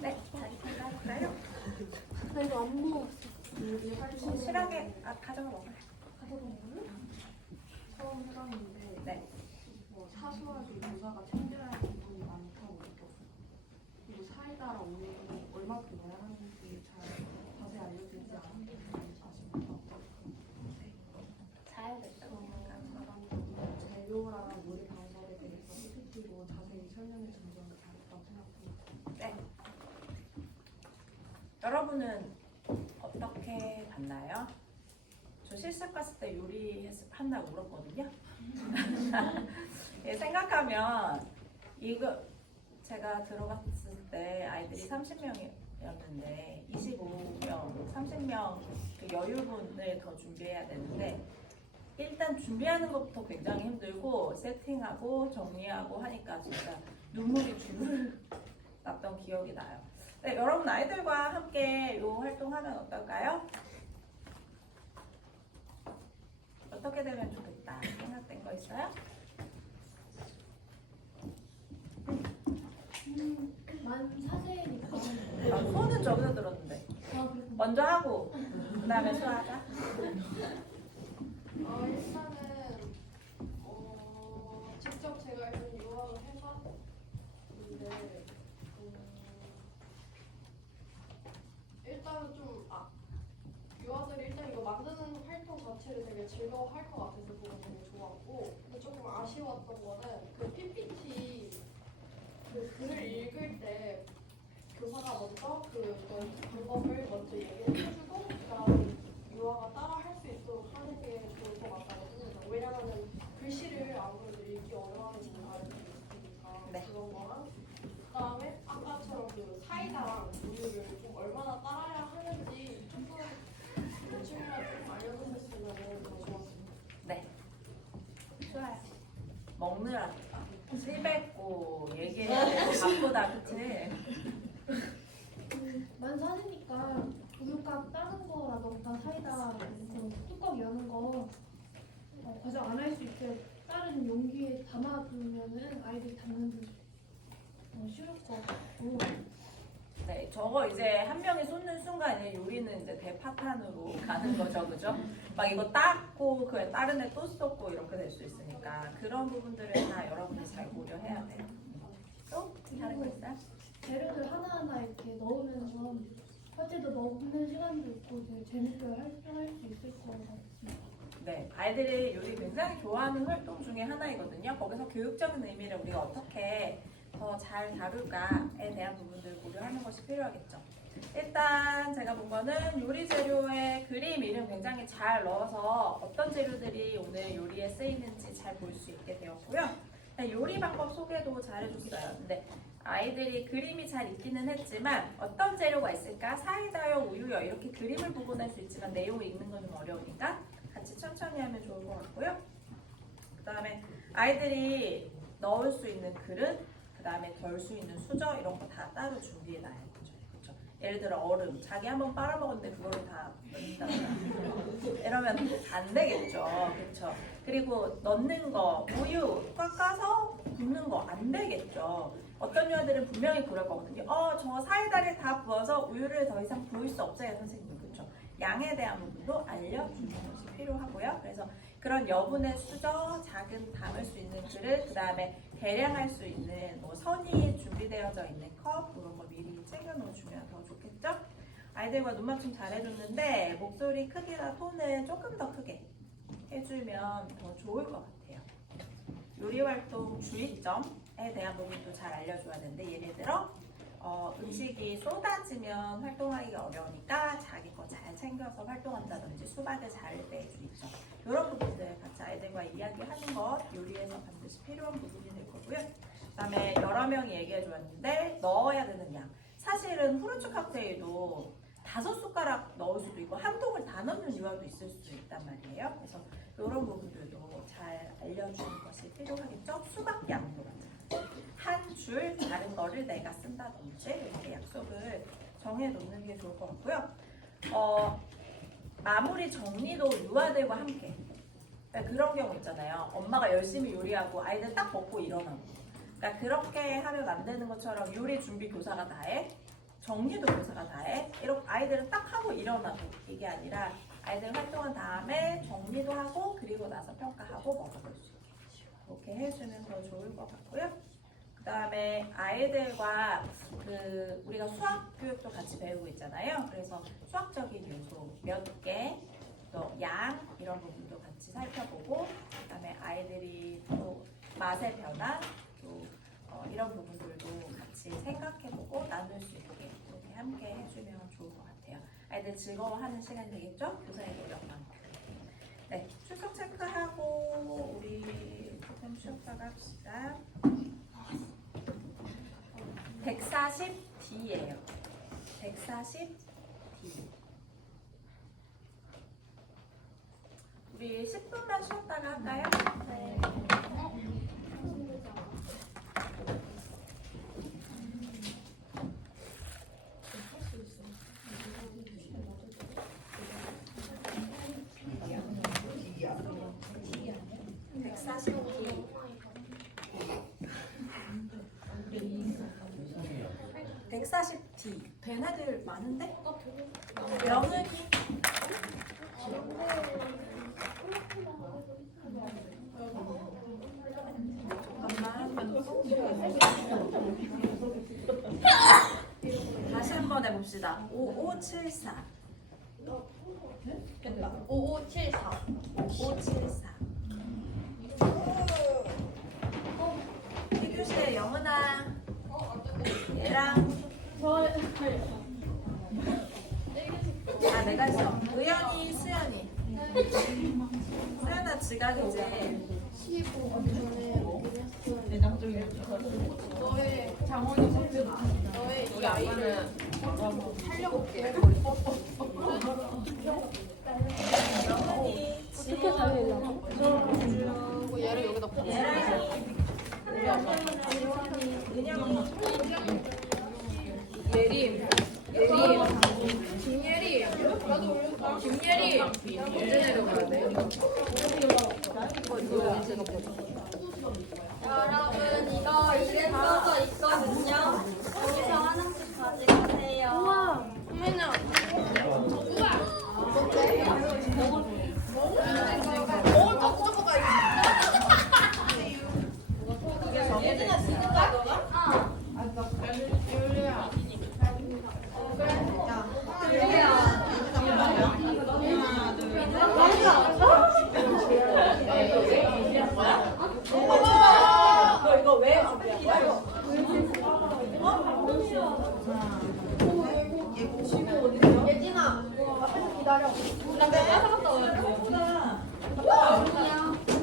네, 자리 찾아볼까요? 나 이거 안 먹었어. 우리 활동 실하게 가져가 먹어요. 처음 해봤는데 네. 뭐 사소하게 교사가 챙겨야 할 부분이 많다고 느꼈어요. 그리고 사이다랑 우유를 얼마큼 넣어야 하는지 잘 자세히 알려주지 않았는데 아쉽다. 잘 됐다고 재료랑 요리 방법에 대해서 PPT로 자세히 설명해 준 점이 잘했다고 생각합니다. 네. 여러분은 어떻게 봤나요? 저 실습 갔을 때 요리 한다고 울었거든요. 예, 생각하면 이거 제가 들어갔을 때 아이들이 30명이었는데 25명, 30명 그 여유분을 더 준비해야 되는데 일단 준비하는 것부터 굉장히 힘들고 세팅하고 정리하고 하니까 진짜 눈물이 줄줄 났던 기억이 나요. 네, 여러분 아이들과 함께 이 활동하면 어떨까요? 어떻게 되면 좋겠다 생각된 거 있어요? 만 사세니까. 손은 저기서 들었는데 먼저 하고 그 다음에 수하자. 일단은 직접 제가 일단 유학을 해봤는데 일단은 좀 유아들이 일단 이거 만드는 활동 자체를 되게 즐거워할 것 같아서 그거 되게 좋았고 근데 조금 아쉬웠던 거는 그 PPT 그 글을 읽을 때 교사가 먼저 그 방법을 먼저 얘기해주고 그다음에 유아가 따라 할 수 있도록 하는 게 좋을 것 같다고 생각해요. 왜냐면은 글씨를 아무래도 읽기 어려워하는 친구들이 있으니까 네. 그런 거랑 그다음에 아까처럼 그 사이다랑 우유를 좀 얼마나 따라야 하는지 조금 대충이라도 좀 알려주셨으면 더 좋았습니다. 네. 수아야. 먹느라 실 뱉고 얘기해야 되고 바쁘다 그치? 만 사세니까 우유값 따는 거라던가 사이다 그 뚜껑 여는 거 과정 안 할 수 있게 다른 용기에 담아두면은 아이들이 담는 게 쉬울 것 같고. 네, 저거 이제 한 명이 쏟는 순간에 요리는 이제 대파탄으로 가는 거죠, 그죠? 막 이거 닦고 그 다른 애 또 쏟고 이렇게 될 수 있으니까 그런 부분들을 다 여러분이 잘 고려해야 돼요. 또 다른 거 있어요? 재료들 하나하나 이렇게 넣으면서 화제도 먹는 시간도 있고 되게 재밌게 활동할 수 있을 것 같습니다. 네, 아이들이 요리 굉장히 좋아하는 활동 중에 하나이거든요. 거기서 교육적인 의미를 우리가 어떻게 더 잘 다룰까에 대한 부분들을 고려하는 것이 필요하겠죠. 일단 제가 본 거는 요리 재료에 그림 이름 굉장히 잘 넣어서 어떤 재료들이 오늘 요리에 쓰이는지 잘 볼 수 있게 되었고요. 요리 방법 소개도 잘 해줬어요. 근데 아이들이 그림이 잘 있기는 했지만 어떤 재료가 있을까? 사이다요, 우유요 이렇게 그림을 보고 낼 수 있지만 내용을 읽는 건 좀 어려우니까 같이 천천히 하면 좋을 것 같고요. 그 다음에 아이들이 넣을 수 있는 그릇, 그 다음에 덜 수 있는 수저 이런 거 다 따로 준비해놔야 되죠. 그렇죠? 예를 들어 얼음, 자기 한번 빨아먹었는데 그거를 다 넣는다. 이러면 안 되겠죠. 그렇죠? 그리고 넣는 거, 우유 깎아서 붓는 거 안 되겠죠. 어떤 유아들은 분명히 그럴 거거든요. 저 사이다를 다 부어서 우유를 더 이상 부을 수 없어요, 선생님. 그렇죠? 양에 대한 부분도 알려주는 것이 필요하고요. 그래서 그런 여분의 수저, 작은 담을 수 있는 그릇, 그 다음에 계량할 수 있는 뭐 선이 준비되어져 있는 컵 이런 거 미리 챙겨놓으시면 더 좋겠죠? 아이들과 눈 맞춤 잘 해줬는데 목소리 크기나 톤을 조금 더 크게 해주면 더 좋을 것 같아요. 요리 활동 주의점에 대한 부분도 잘 알려줘야 되는데 예를 들어 음식이 쏟아지면 활동하기가 어려우니까 자기 거 잘 챙겨서 활동한다든지 수박을 자를 때 주의점 이런 부분들 같이 아이들과 이야기하는 것 요리에서 반드시 필요한 부분이 될 거고요. 그 다음에 여러 명이 얘기해 주었는데 넣어야 되는 양 사실은 후르츠 칵테일도 5숟가락 넣을 수도 있고 한 통을 다 넣는 유아도 있을 수도 있단 말이에요. 그래서 이런 부분들도 잘 알려주는 것이 필요하겠죠. 수박 양도 마찬가지. 한 줄 다른 거를 내가 쓴다든지 이렇게 약속을 정해놓는 게 좋을 것 같고요. 마무리 정리도 유아들과 함께. 그러니까 그런 경우 있잖아요. 엄마가 열심히 요리하고 아이들 딱 먹고 일어나고. 그러니까 그렇게 하면 안 되는 것처럼 요리 준비 교사가 다 해. 정리도 교사가 다 해. 이렇게 아이들은 딱 하고 일어나고. 이게 아니라 아이들 활동한 다음에 정리도 하고 그리고 나서 평가하고 먹어볼 수 있게. 그렇게 해주면 더 좋을 것 같고요. 그 다음에 아이들과 우리가 수학 교육도 같이 배우고 있잖아요. 그래서 수학적인 요소 몇 개, 또 양 이런 부분도 같이 살펴보고, 그 다음에 아이들이 또 맛의 변화, 또 이런 부분들도 같이 생각해보고 나눌 수 있게 이렇게 함께 해주면 좋을 것 같아요. 아이들 즐거워하는 시간이 되겠죠? 교사의 노력만큼. 네, 출석 체크하고 우리 조금 쉬었다가 합시다. 140D예요. 140D. 우리 10분만 쉬었다가 할까요? 네. 140D. 된 애들 많은데? 영은이. 다시 한번 해봅시다. 5574. 5574. 5574. 희규씨, 영은아. 얘랑. 내가 있어. 의연이, 수연이. 수연아, 지각이지. 너의 장원이 너의 이 아이를 살려볼게. 영은이, 어떻게 달리려고? 얘를 여기다 붙여. 예림, 김예림, 김예림, 언제 내려가야 돼? 여러분 이거 이름 써져 있거든요. 여기서 하나씩 가져가세요. 우와. 먹을 거 무조건 가 예진아, 지금 가, 너가? 너 이거 왜 기다려? 예진아, 앞에서 기다려. 나 내가 사갔다 와야지.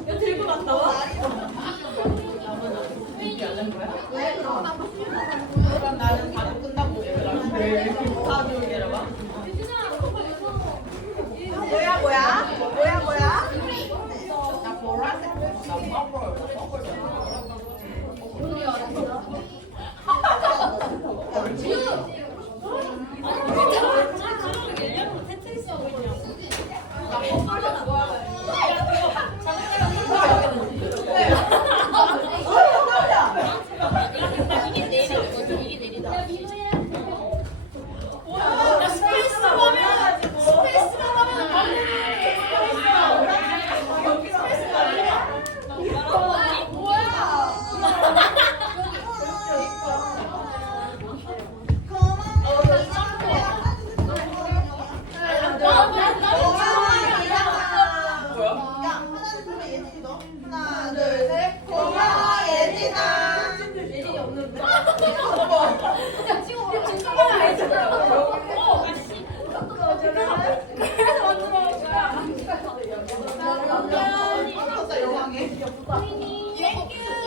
야, 들고 갔다 와. 그럼 나는 바로 끝나고 다 들고 내려가. 뭐야? 나 보라색. 나 퍼플.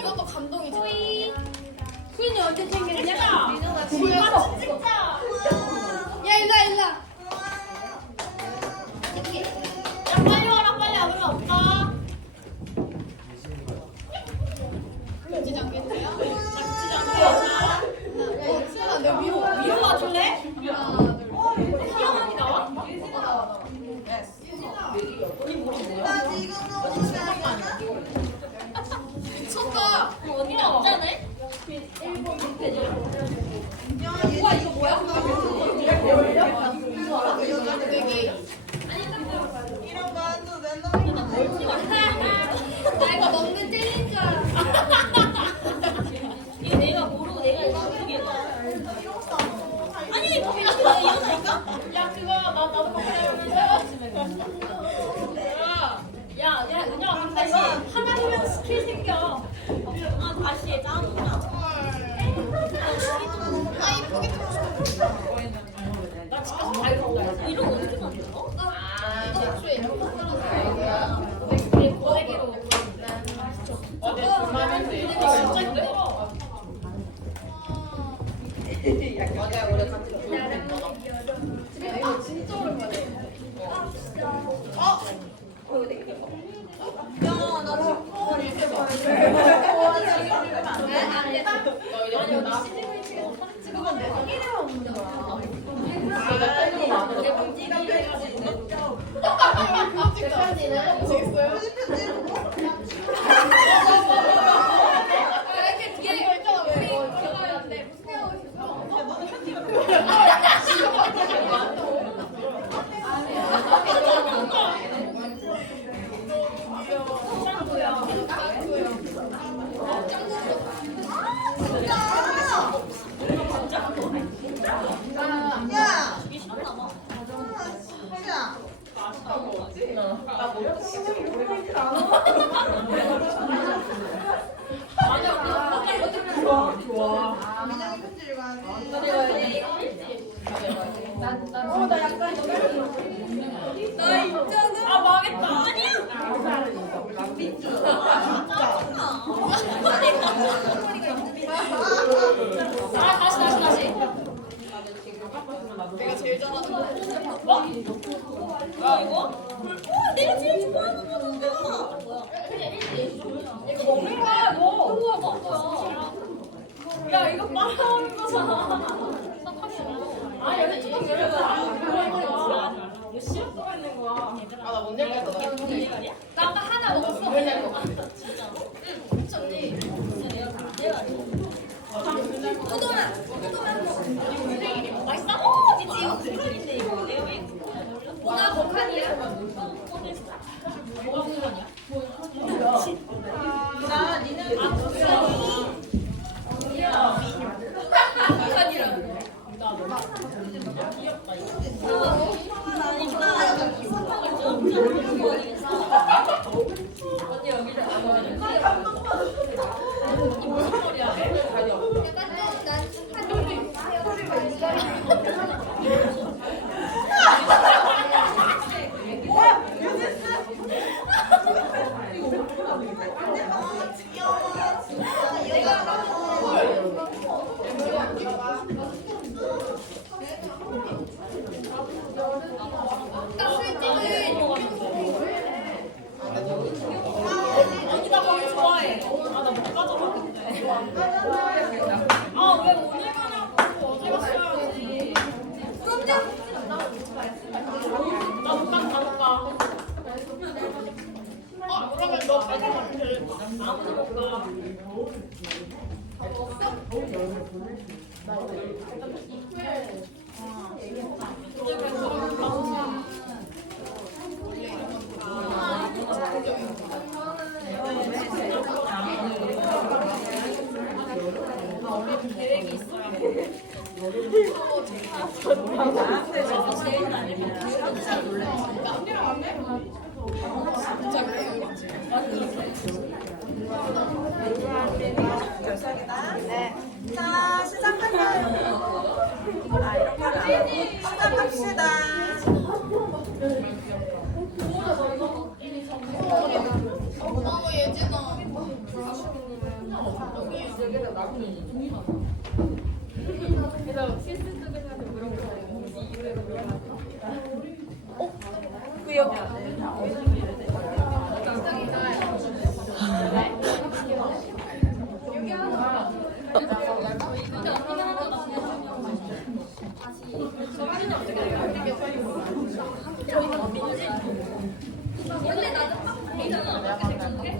이것도 감동이지. 수인이 언제 챙겼냐? 민호가 챙겼어. 야 일로와. 야 그거 나도 먹으려고 야 은영아 다시 하나면 스킬 생겨. 다시 짱이야. 나 집에서 다 이런다. 이런 거 어떻게 만들어? 애초에 이런 거 우리 고데기로. 어제 주말에서 진짜 힘들어. 맞아, 우리 같이 이거 진짜 오랜만에. 내가 제일 잘하는 거. 내가 제일 좋아하는 거잖아. 이거 먹는 거야 너. 뭐야? 야 이거 빨아먹는 거잖아. 아 여기 뚜껑 열어봐. 이거 시럽 들어있는 거야. 아나못 열겠어. 나 아까 하나 먹었어. 진짜로? 응. 미쳤니? 포도맛. 맛있어? 그치 이거 북한인데 이거 에어웨이. 뭐가 북한이야? 뭐가 북한이야? 나 니는 언니가 거기 좋아해. 아나 못 가져봤는데. 아왜 오늘 가냐고. 어제 갔어야지. 나못 가. 그러면 너 빨리 가면 아무도 못 가. 계획이 있어요. 제일 아니면 진짜 놀래. 결석이다. 네. 자, 시작할까요? 아, 이렇게 하면 시작합시다. 그 여기 원래 나도 데이터는 어떻게 생각해?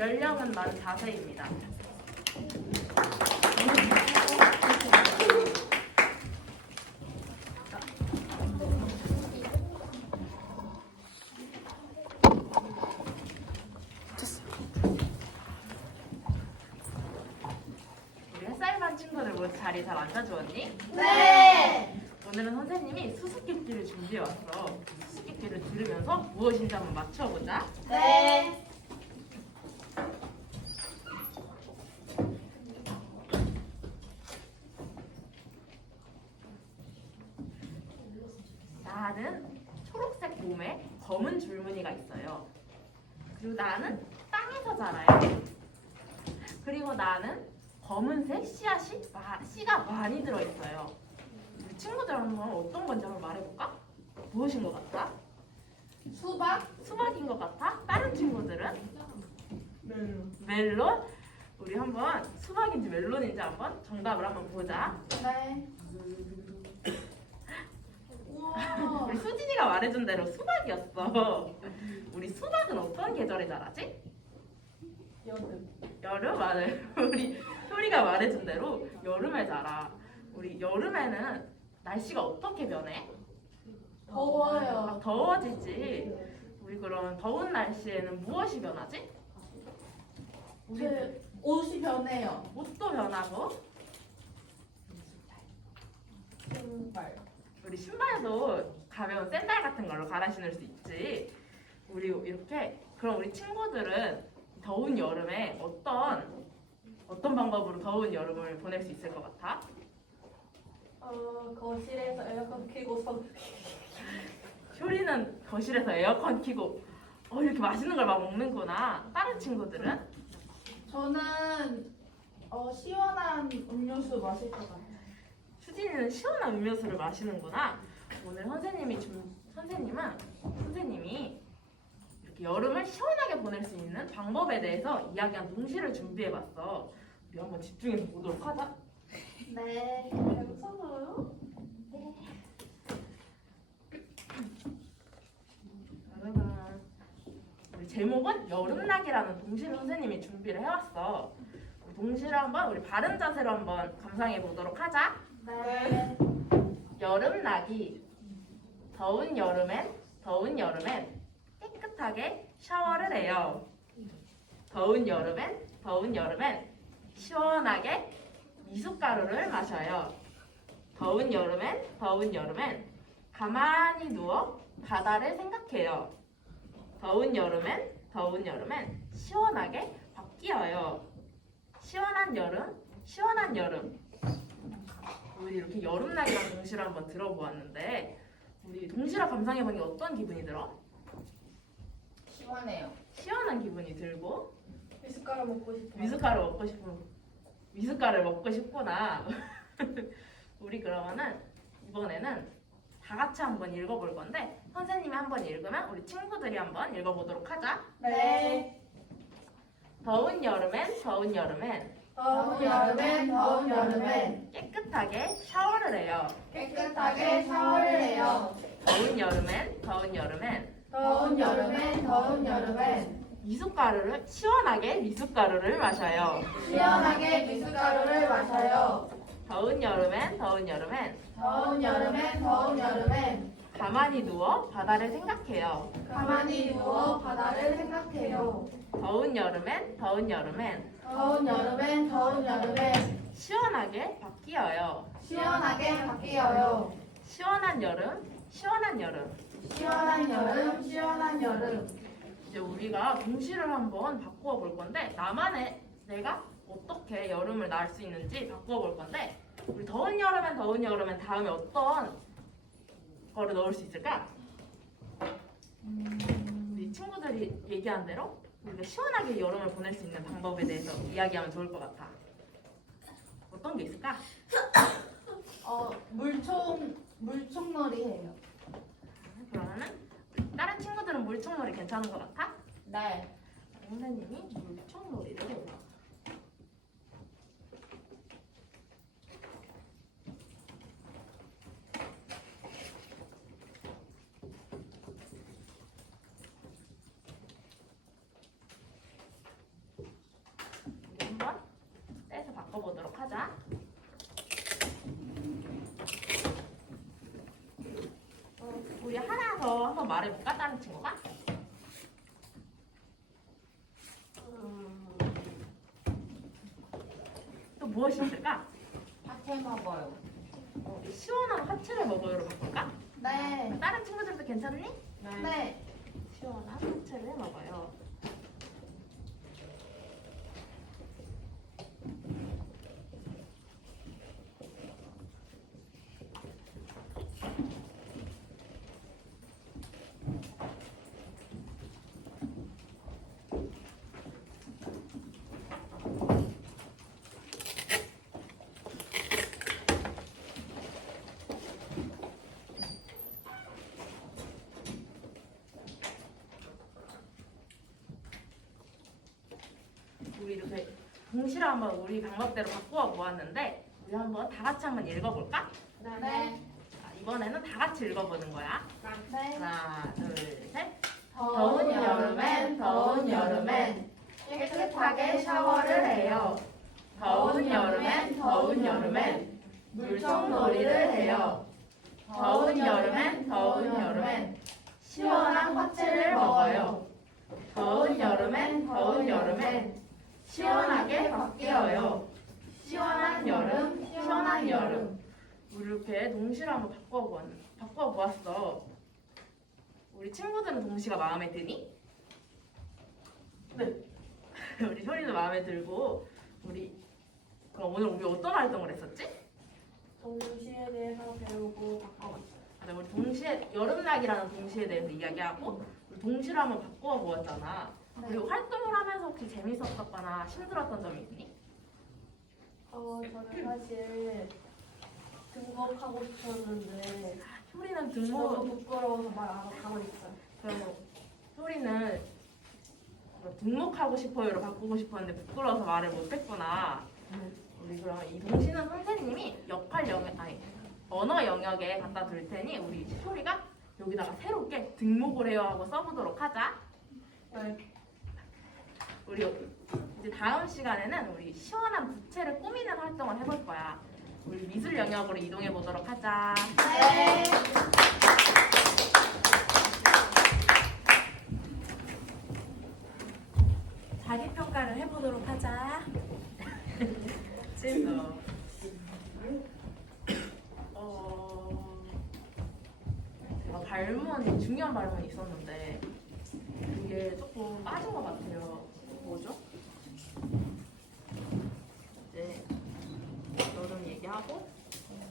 연령은 만 4세입니다. 우리 햇살반 친구들 모두 자리 잘 앉아주었니? 네. 오늘은 선생님이 수수께끼를 준비해왔어. 수수께끼를 들으면서 무엇인지 한번 맞춰보자. 네. 나는 초록색 몸에 검은 줄무늬가 있어요. 그리고 나는 땅에서 자라요. 그리고 나는 검은색 씨가 많이 들어있어요. 우리 친구들 한번 어떤 건지 한번 말해볼까? 무엇인 것 같아? 수박? 수박인 것 같아? 다른 친구들은? 멜론? 우리 한번 수박인지 멜론인지 한번 정답을 한번 보자. 네. 우와. 우리 수진이가 말해준 대로 수박이었어. 우리 수박은 어떤 계절에 자라지? 여름 맞아요. 우리 효리가 말해준 대로 여름에 자라. 우리 여름에는 날씨가 어떻게 변해? 더워요. 막 더워지지. 우리 그럼 더운 날씨에는 무엇이 변하지? 우리 제 옷이 변해요. 옷도 변하고 신발. 우리 신발도 가벼운 샌들 같은 걸로 갈아 신을 수 있지. 우리 이렇게 그럼 우리 친구들은 더운 여름에 어떤 방법으로 더운 여름을 보낼 수 있을 것 같아? 거실에서 에어컨 켜고서 효리는 거실에서 에어컨 켜고 이렇게 맛있는 걸 막 먹는구나. 다른 친구들은? 저는 시원한 음료수 마실 것 같아요. 수진이는 시원한 음료수를 마시는구나. 오늘 선생님이 이렇게 여름을 시원하게 보낼 수 있는 방법에 대해서 이야기한 동시를 준비해봤어. 우리 한번 집중해서 보도록 하자. 네. 괜찮아요? 우리 제목은 여름나기라는 동시를 선생님이 준비를 해왔어. 우리 동시를 한번 우리 바른 자세로 한번 감상해 보도록 하자. 네. 여름나기. 더운 여름엔 깨끗하게 샤워를 해요. 더운 여름엔 시원하게 미숫가루를 마셔요. 더운 여름엔 가만히 누워 바다를 생각해요. 더운 여름엔 시원하게 바뀌어요. 시원한 여름. 우리 이렇게 여름나기랑 동시를 한번 들어보았는데 우리 동시를 감상해보니 어떤 기분이 들어? 시원해요. 시원한 기분이 들고 미숫가루 먹고 싶어요. 미숫가루를 먹고 싶구나. 우리 그러면은 이번에는 다 같이 한번 읽어볼 건데 선생님이 한번 읽으면 우리 친구들이 한번 읽어보도록 하자. 네. 더운 여름엔 더운 여름엔 깨끗하게 샤워를 해요. 깨끗하게 샤워를 해요. 더운 여름엔 더운 여름엔 시원하게 미숫가루를 마셔요. 시원하게 미숫가루를 마셔요. 더운 여름엔 더운 여름엔 가만히 누워 바다를 생각해요. 가만히 누워 바다를 생각해요. 더운 여름엔 더운 여름엔 시원하게 바뀌어요. 시원하게 바뀌어요. 시원한 여름. 시원한 여름 이제 우리가 동시를 한번 바꾸어 볼 건데 내가 어떻게 여름을 날 수 있는지 바꾸어 볼 건데 우리 더운 여름엔 다음에 어떤 거를 넣을 수 있을까? 우리 친구들이 얘기한 대로 우리가 시원하게 여름을 보낼 수 있는 방법에 대해서 이야기하면 좋을 것 같아. 어떤 게 있을까? 물총놀이 해요. 그러면은 다른 친구들은 물총놀이 괜찮은 것 같아? 네. 선생님이 물총놀이를 해요. 하자. 우리 하나 더 한번 말해볼까? 다른 친구가? 또 무엇이 있을까? 파채 먹어요. 시원한 화채를 먹어요로 바꿀까? 네. 다른 친구들도 괜찮니? 네. 시원한 화채를 먹어요. 우리 이렇게 동시를 한번 우리 방법대로 바꾸어 보았는데 우리 한번 다 같이 한번 읽어볼까? 네. 자, 이번에는 다 같이 읽어보는 거야. 네. 하나, 둘, 셋. 더운 여름엔 더운 여름엔 깨끗하게 샤워를 해요. 더운 여름엔 더운 여름엔 물총놀이를 해요. 더운 여름엔 더운 여름엔 시원한 화채를 먹어요. 더운 여름엔 더운 여름엔 시원하게 바뀌어요. 시원한 여름, 시원한 여름. 우리 이렇게 동시를 한번 바꾸어 보았어. 우리 친구들은 동시가 마음에 드니? 네. 우리 효리도 마음에 들고 그럼 오늘 우리 어떤 활동을 했었지? 동시에 대해서 배우고 바꿔봤어요. 맞아, 우리 동시에 여름나기라는 동시에 대해서 이야기하고 우리 동시를 한번 바꾸어 보았잖아. 그리고 활동을 하면서 혹시 재밌었거나 힘들었던 점이 있니? 저는 사실 등록하고 싶었는데 효리는 너무 등록 부끄러워서 말 안 하고 있어요. 그럼 효리는 등록하고 싶어요로 바꾸고 싶었는데 부끄러워서 말을 못했구나. 우리 그러면 이 동시는 선생님이 언어 영역에 갖다 둘 테니 우리 효리가 여기다가 새롭게 등록을 해요 하고 써보도록 하자. 네. 우리 이제 다음 시간에는 우리 시원한 부채를 꾸미는 활동을 해볼 거야. 우리 미술 영역으로 이동해 보도록 하자. 네. 자기평가를 해보도록 하자. 제가 발문, 중요한 발문이 있었는데 그게 조금 빠진 것 같아요. 뭐죠? 이제 여름 얘기하고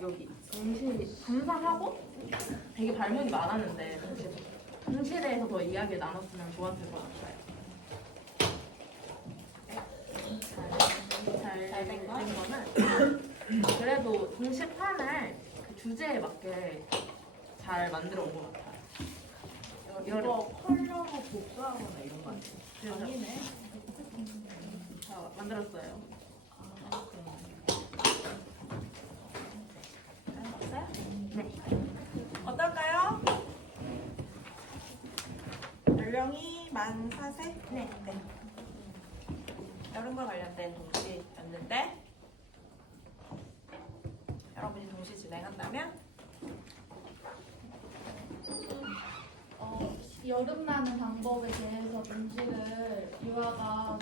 여기 동시 분사하고 되게 발문이 많았는데 동시에 대해서 더 이야기를 나눴으면 좋았을 것 같아요. 잘 된 거는 그래도 동시판을 그 주제에 맞게 잘 만들어 온 것 같아요. 이거 컬러로 복사하거나 이런 거 아니에요? 아니네. 다 만들었어요. 네. 어떨까요? 연령이 만 4세? 네. 여름과 관련된 동시였는데 여러분이 동시 진행한다면 여름 나는 방법에 대해서 동시를 유아가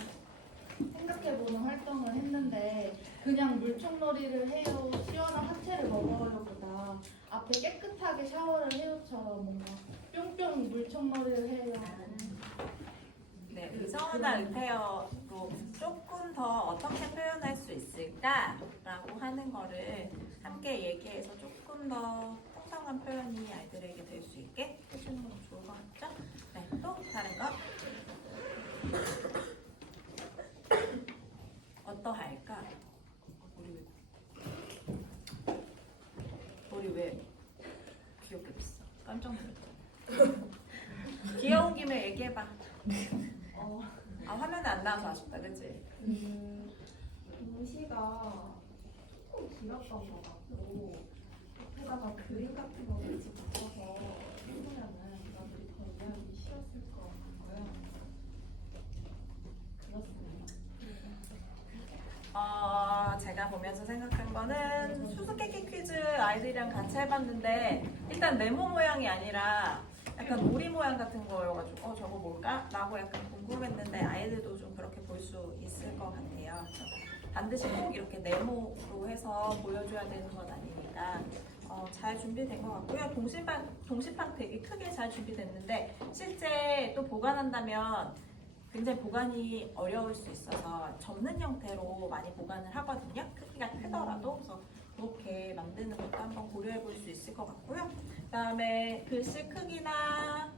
생각해보는 활동을 했는데 그냥 물총놀이를 해요, 시원한 화채를 먹어요보다 앞에 깨끗하게 샤워를 해요처럼 뭔가 뿅뿅 물총놀이를 해요. 네, 의성어나 의태어로 조금 더 어떻게 표현할 수 있을까라고 하는 거를 함께 얘기해서 조금 더 풍성한 표현이 아이들에게 될 수 있게 해주는 건 좋을 것 같죠? 네, 또 다른 거? 어떠할까? 우리 왜 귀엽게 됐어? 깜짝 놀랐어. 귀여운 김에 얘기해봐. 화면에 안 나와서 아쉽다, 그치? 동시가 조금 길었던 것 같고 앞에다가 그림 같은 거 같이 바꿔서 해보면은 부모들이 더 이해하기 쉬웠을 것 같고요. 그렇습니다. 제가 보면 그래서 생각한 거는 수수께끼 퀴즈 아이들이랑 같이 해봤는데 일단 네모 모양이 아니라 약간 오리 모양 같은 거여가지고 저거 뭘까? 라고 약간 궁금했는데 아이들도 좀 그렇게 볼 수 있을 것 같아요. 그래서 반드시 꼭 이렇게 네모로 해서 보여줘야 되는 건 아니니까 잘 준비된 것 같고요. 동시판 되게 크게 잘 준비됐는데 실제 또 보관한다면 굉장히 보관이 어려울 수 있어서 접는 형태로 많이 보관을 하거든요. 크기가 크더라도. 그래서 그렇게 만드는 것도 한번 고려해 볼 수 있을 것 같고요. 그다음에 글씨 크기나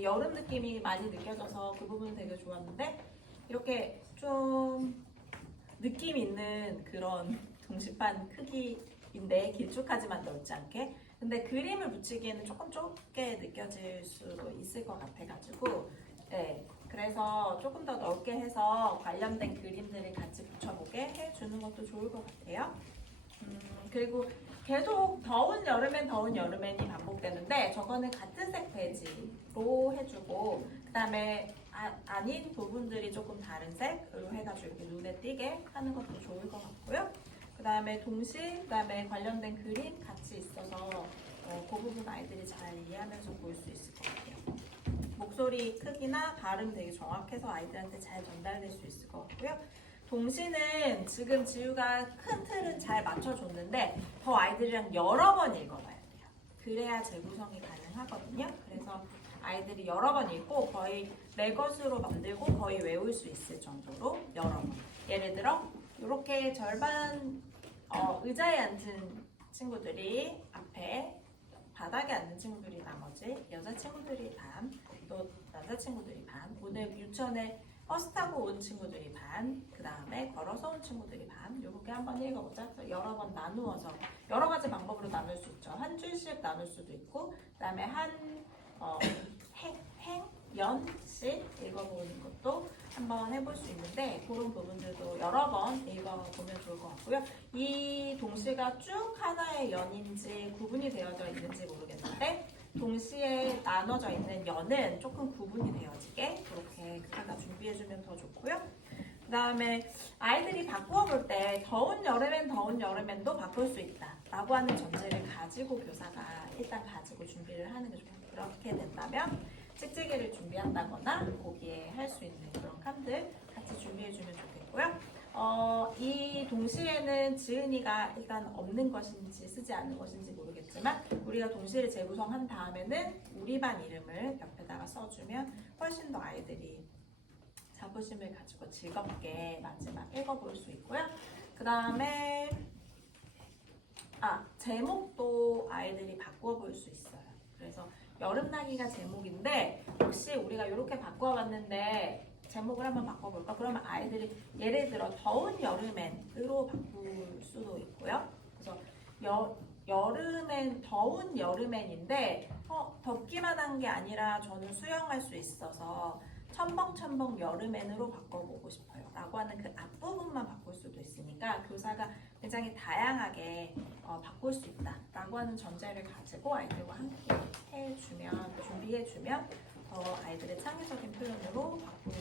여름 느낌이 많이 느껴져서 그 부분 되게 좋았는데 이렇게 좀 느낌 있는 그런 동시판 크기인데 길쭉하지만 넓지 않게 근데 그림을 붙이기에는 조금 좁게 느껴질 수도 있을 것 같아가지고 네, 그래서 조금 더 넓게 해서 관련된 그림들을 같이 붙여보게 해주는 것도 좋을 것 같아요. 그리고 계속 더운 여름엔이 반복되는데 저거는 같은 색 배지로 해주고 그 다음에 아닌 부분들이 조금 다른 색으로 해가지고 이렇게 눈에 띄게 하는 것도 좋을 것 같고요. 그 다음에 동시, 그 다음에 관련된 그림 같이 있어서 그 부분 아이들이 잘 이해하면서 볼 수 있을 것 같아요. 목소리 크기나 발음 되게 정확해서 아이들한테 잘 전달될 수 있을 것 같고요. 동시는 지금 지우가 큰 틀은 잘 맞춰줬는데 더 아이들이랑 여러 번 읽어봐야 돼요. 그래야 재구성이 가능하거든요. 그래서 아이들이 여러 번 읽고 거의 내 것으로 만들고 거의 외울 수 있을 정도로 여러 번. 예를 들어 이렇게 절반 의자에 앉은 친구들이 앞에 바닥에 앉는 친구들이 나머지 여자친구들이 반, 또 남자친구들이 반, 오늘 유치원에 버스 타고 온 친구들이 반, 그 다음에 걸어서 온 친구들이 반, 이렇게 한번 읽어보자. 여러 번 나누어서 여러 가지 방법으로 나눌 수 있죠. 한 줄씩 나눌 수도 있고, 그 다음에 연씩 읽어보는 것도 한번 해볼 수 있는데 그런 부분들도 여러 번 읽어보면 좋을 것 같고요. 이 동시가 쭉 하나의 연인지 구분이 되어져 있는지 모르겠는데 동시에 나눠져 있는 연은 조금 구분이 되어지게 그렇게 하나 준비해주면 더 좋고요. 그 다음에 아이들이 바꾸어 볼 때 더운 여름엔도 바꿀 수 있다 라고 하는 전제를 가지고 교사가 일단 가지고 준비를 하는 게 좋아요. 그렇게 된다면 찍찍이를 준비한다거나 거기에 할 수 있는 그런 칸들 같이 준비해주면 좋겠고요. 이 동시에는 지은이가 일단 없는 것인지 쓰지 않는 것인지 모르겠지만 우리가 동시를 재구성한 다음에는 우리 반 이름을 옆에다가 써주면 훨씬 더 아이들이 자부심을 가지고 즐겁게 마지막 읽어볼 수 있고요. 그 다음에 제목도 아이들이 바꾸어 볼 수 있어요. 그래서 여름나기가 제목인데 혹시 우리가 이렇게 바꿔봤는데 제목을 한번 바꿔볼까? 그러면 아이들이 예를 들어 더운 여름엔으로 바꿀 수도 있고요. 그래서 더운 여름엔인데 덥기만 한 게 아니라 저는 수영할 수 있어서 첨벙첨벙 여름엔으로 바꿔보고 싶어요 라고 하는 그 앞부분만 바꿀 수도 있으니까 교사가 굉장히 다양하게 바꿀 수 있다 라고 하는 전제를 가지고 아이들과 함께 준비해주면 더 아이들의 창의적인 표현으로 바꾸는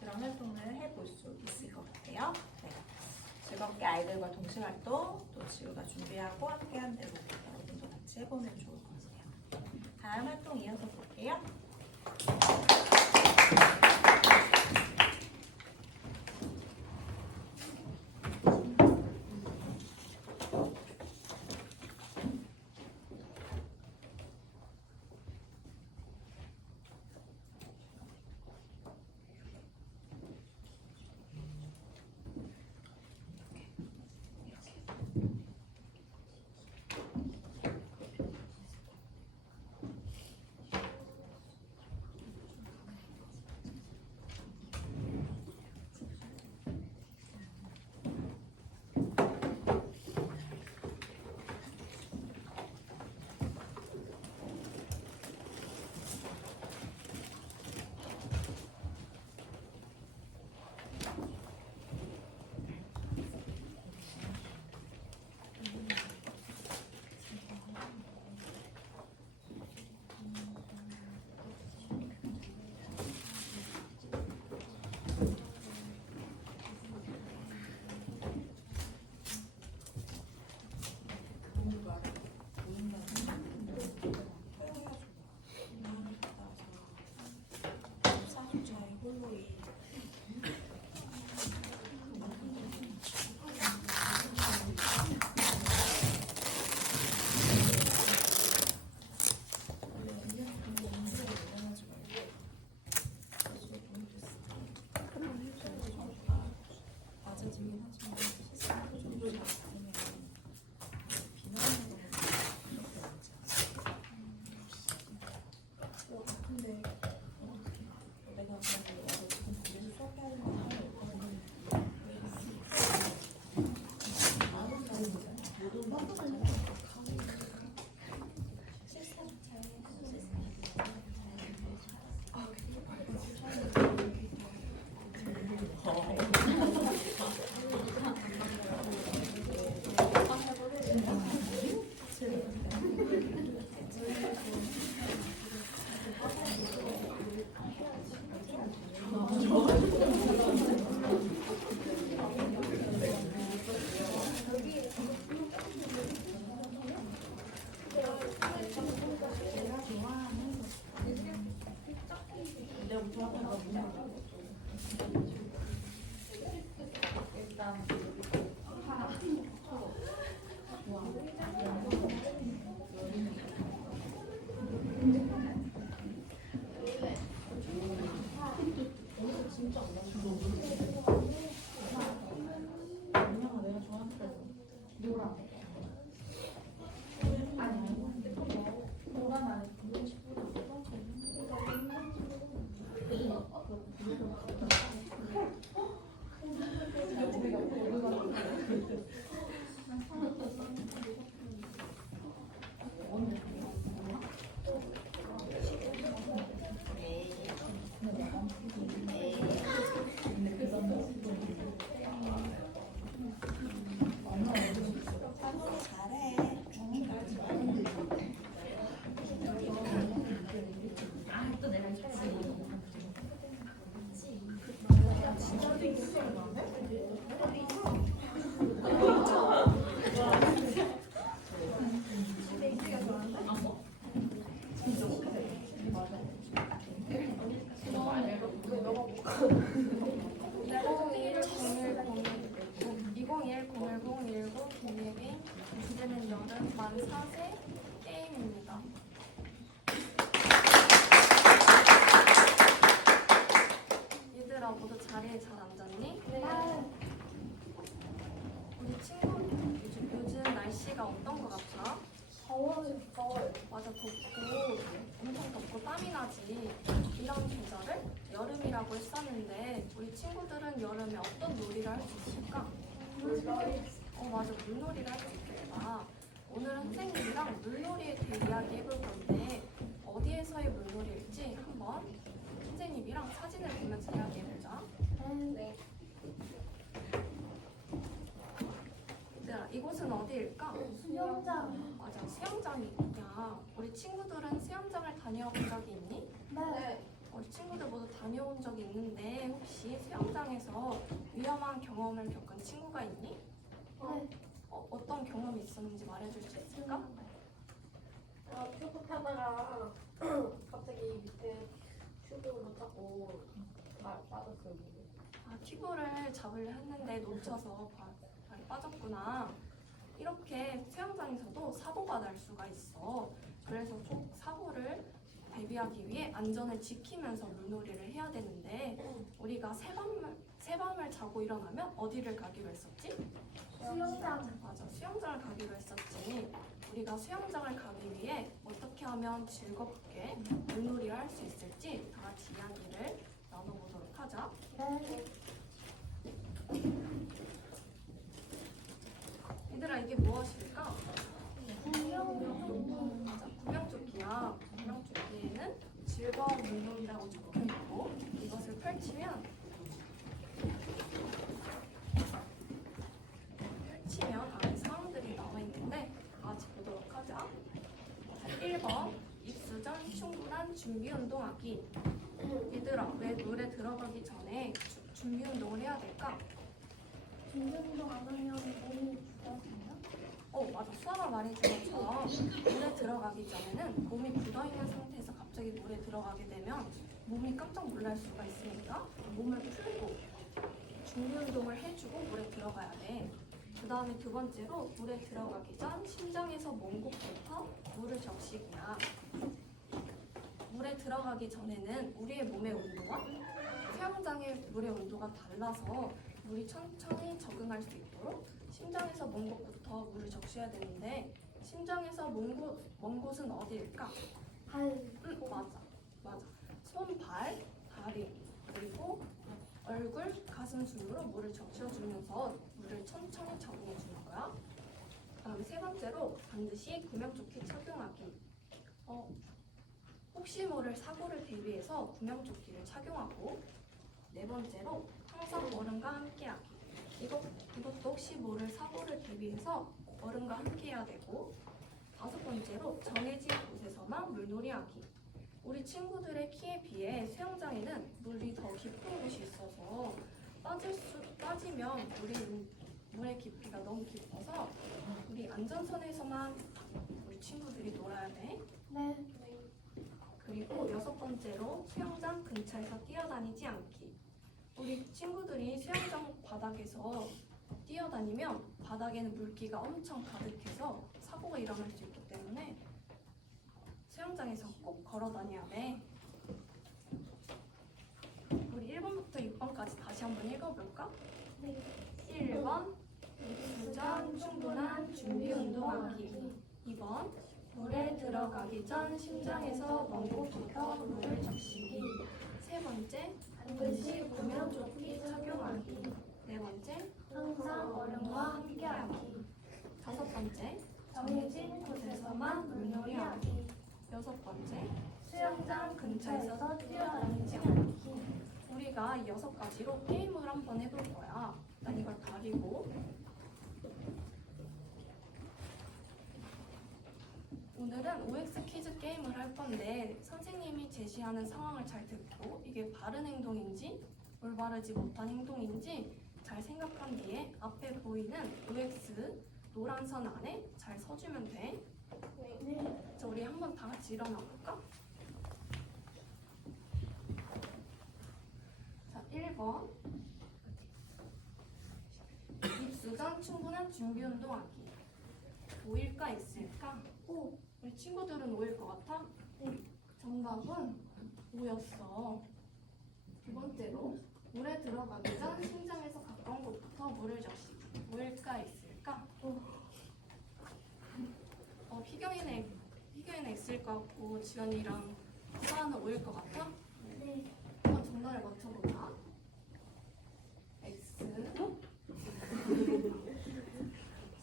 그런 활동을 해볼 수 있을 것 같아요. 네. 즐겁게 아이들과 동시활동 또 지우가 준비하고 함께한 대로 여러분도 같이 해보면 좋을 것 같아요. 다음 활동 이어서 볼게요. 주제는 여름 만 4세 게임입니다. 얘들아 모두 자리에 잘 앉았니? 네. 우리 친구 요즘 날씨가 어떤 것 같아? 더워요. 맞아, 덥고 엄청 덥고 땀이 나지. 이런 계절을 여름이라고 했었는데 우리 친구들은 여름에 어떤 놀이를 할 수 있을까? 맞아, 물놀이를 할 수 있겠다. 오늘은 선생님이랑 물놀이에 대해 이야기 해볼 건데 어디에서의 물놀이일지 한번 선생님이랑 사진을 보면서 이야기해보자. 네. 얘들아, 이곳은 어디일까? 수영장. 맞아, 수영장이야. 우리 친구들은 수영장을 다녀본 적이 있니? 네. 우리 친구들 모두 다녀온 적이 있는데 혹시 수영장에서 위험한 경험을 겪은 친구가 있니? 네. 어떤 경험이 있었는지 말해줄 수 있을까? 튜브 타다가 갑자기 밑에 튜브를 못 잡고 빠졌어요. 튜브를 잡으려 했는데 놓쳐서 발이 빠졌구나. 이렇게 수영장에서도 사고가 날 수가 있어. 그래서 꼭 사고를 대비하기 위해 안전을 지키면서 물놀이를 해야 되는데 우리가 새밤을 자고 일어나면 어디를 가기로 했었지? 수영장. 맞아, 수영장을 가기로 했었지. 우리가 수영장을 가기 위해 어떻게 하면 즐겁게 물놀이를 할 수 있을지 다 같이 이야기를 나눠보도록 하자. 네. 얘들아, 이게 무엇일까? 맞아, 구명조끼야. 구명조끼에는 즐거운 물놀이라고 적혀있고 이것을 펼치면 안에 사항들이 나와 있는데 다 같이 보도록 하자. 1번 입수 전 충분한 준비 운동하기. 얘들아, 왜 물에 들어가기 전에 준비 운동을 해야 될까? 준비 운동 안 하면 몸이 굳어지나요? 맞아. 수아가 말해준 것처럼 물에 들어가기 전에는 몸이 굳어있는 상태에서 갑자기 물에 들어가게 되면 몸이 깜짝 놀랄 수가 있으니까 몸을 풀고 준비 운동을 해주고 물에 들어가야 돼. 그 다음에 두 번째로 물에 들어가기 전 심장에서 먼 곳부터 물을 적시기야. 물에 들어가기 전에는 우리의 몸의 온도와 수영장의 물의 온도가 달라서 물이 천천히 적응할 수 있도록 심장에서 먼 곳부터 물을 적셔야 되는데 심장에서 먼 곳은 어디일까? 발. 맞아. 손, 발, 다리, 그리고 얼굴, 가슴 순으로 물을 적셔주면서 물을 천천히 적응해 주는 거야. 그다음에 세 번째로 반드시 구명조끼 착용하기. 혹시 모를 사고를 대비해서 구명조끼를 착용하고, 네 번째로 항상 어른과 함께하기. 이것도 혹시 모를 사고를 대비해서 어른과 함께하기. 물놀이하기. 우리 친구들의 키에 비해 수영장에는 물이 더 깊은 곳이 있어서 빠지면 물의 깊이가 너무 깊어서 우리 안전선에서만 우리 친구들이 놀아야 돼. 네. 그리고 6번째로 수영장 근처에서 뛰어다니지 않기. 우리 친구들이 수영장 바닥에서 뛰어다니면 바닥에는 물기가 엄청 가득해서 사고가 일어날 수 있기 때문에 수영장에서 꼭 걸어 다녀야 돼. 우리 1번부터 6번까지 다시 한번 읽어볼까? 네. 1번 입수 충분한 준비 운동하기. 2번 물에 들어가기 전 심장에서 먼 곳부터 물을 적시기. 3번째 반드시 구명조끼 착용하기. 4번째 항상 어른과 함께하기. 5번째 정해진 곳에서만 물놀이하기. 6번째 수영장 근처에서 뛰어다니지 않기. 우리가 이 6가지로 게임을 한번 해볼 거야. 난 이걸 가리고 오늘은 OX 퀴즈 게임을 할 건데 선생님이 제시하는 상황을 잘 듣고 이게 바른 행동인지 올바르지 못한 행동인지 잘 생각한 뒤에 앞에 보이는 OX 노란 선 안에 잘 서주면 돼. 자, 우리 한번 다 같이 일어나 볼까? 자, 1번 입수 전 충분한 준비 운동하기. O일까 X일까? O. 우리 친구들은 O일 것 같아? 정답은 O였어. 2번째로 물에 들어가기 전 심장에서 가까운 곳부터 물을 적시기. O일까 X일까? 희경이는 X일 것 같고 지연이랑 수아는 O일 것 같아? 네. 한번 정답을 맞춰보자. X.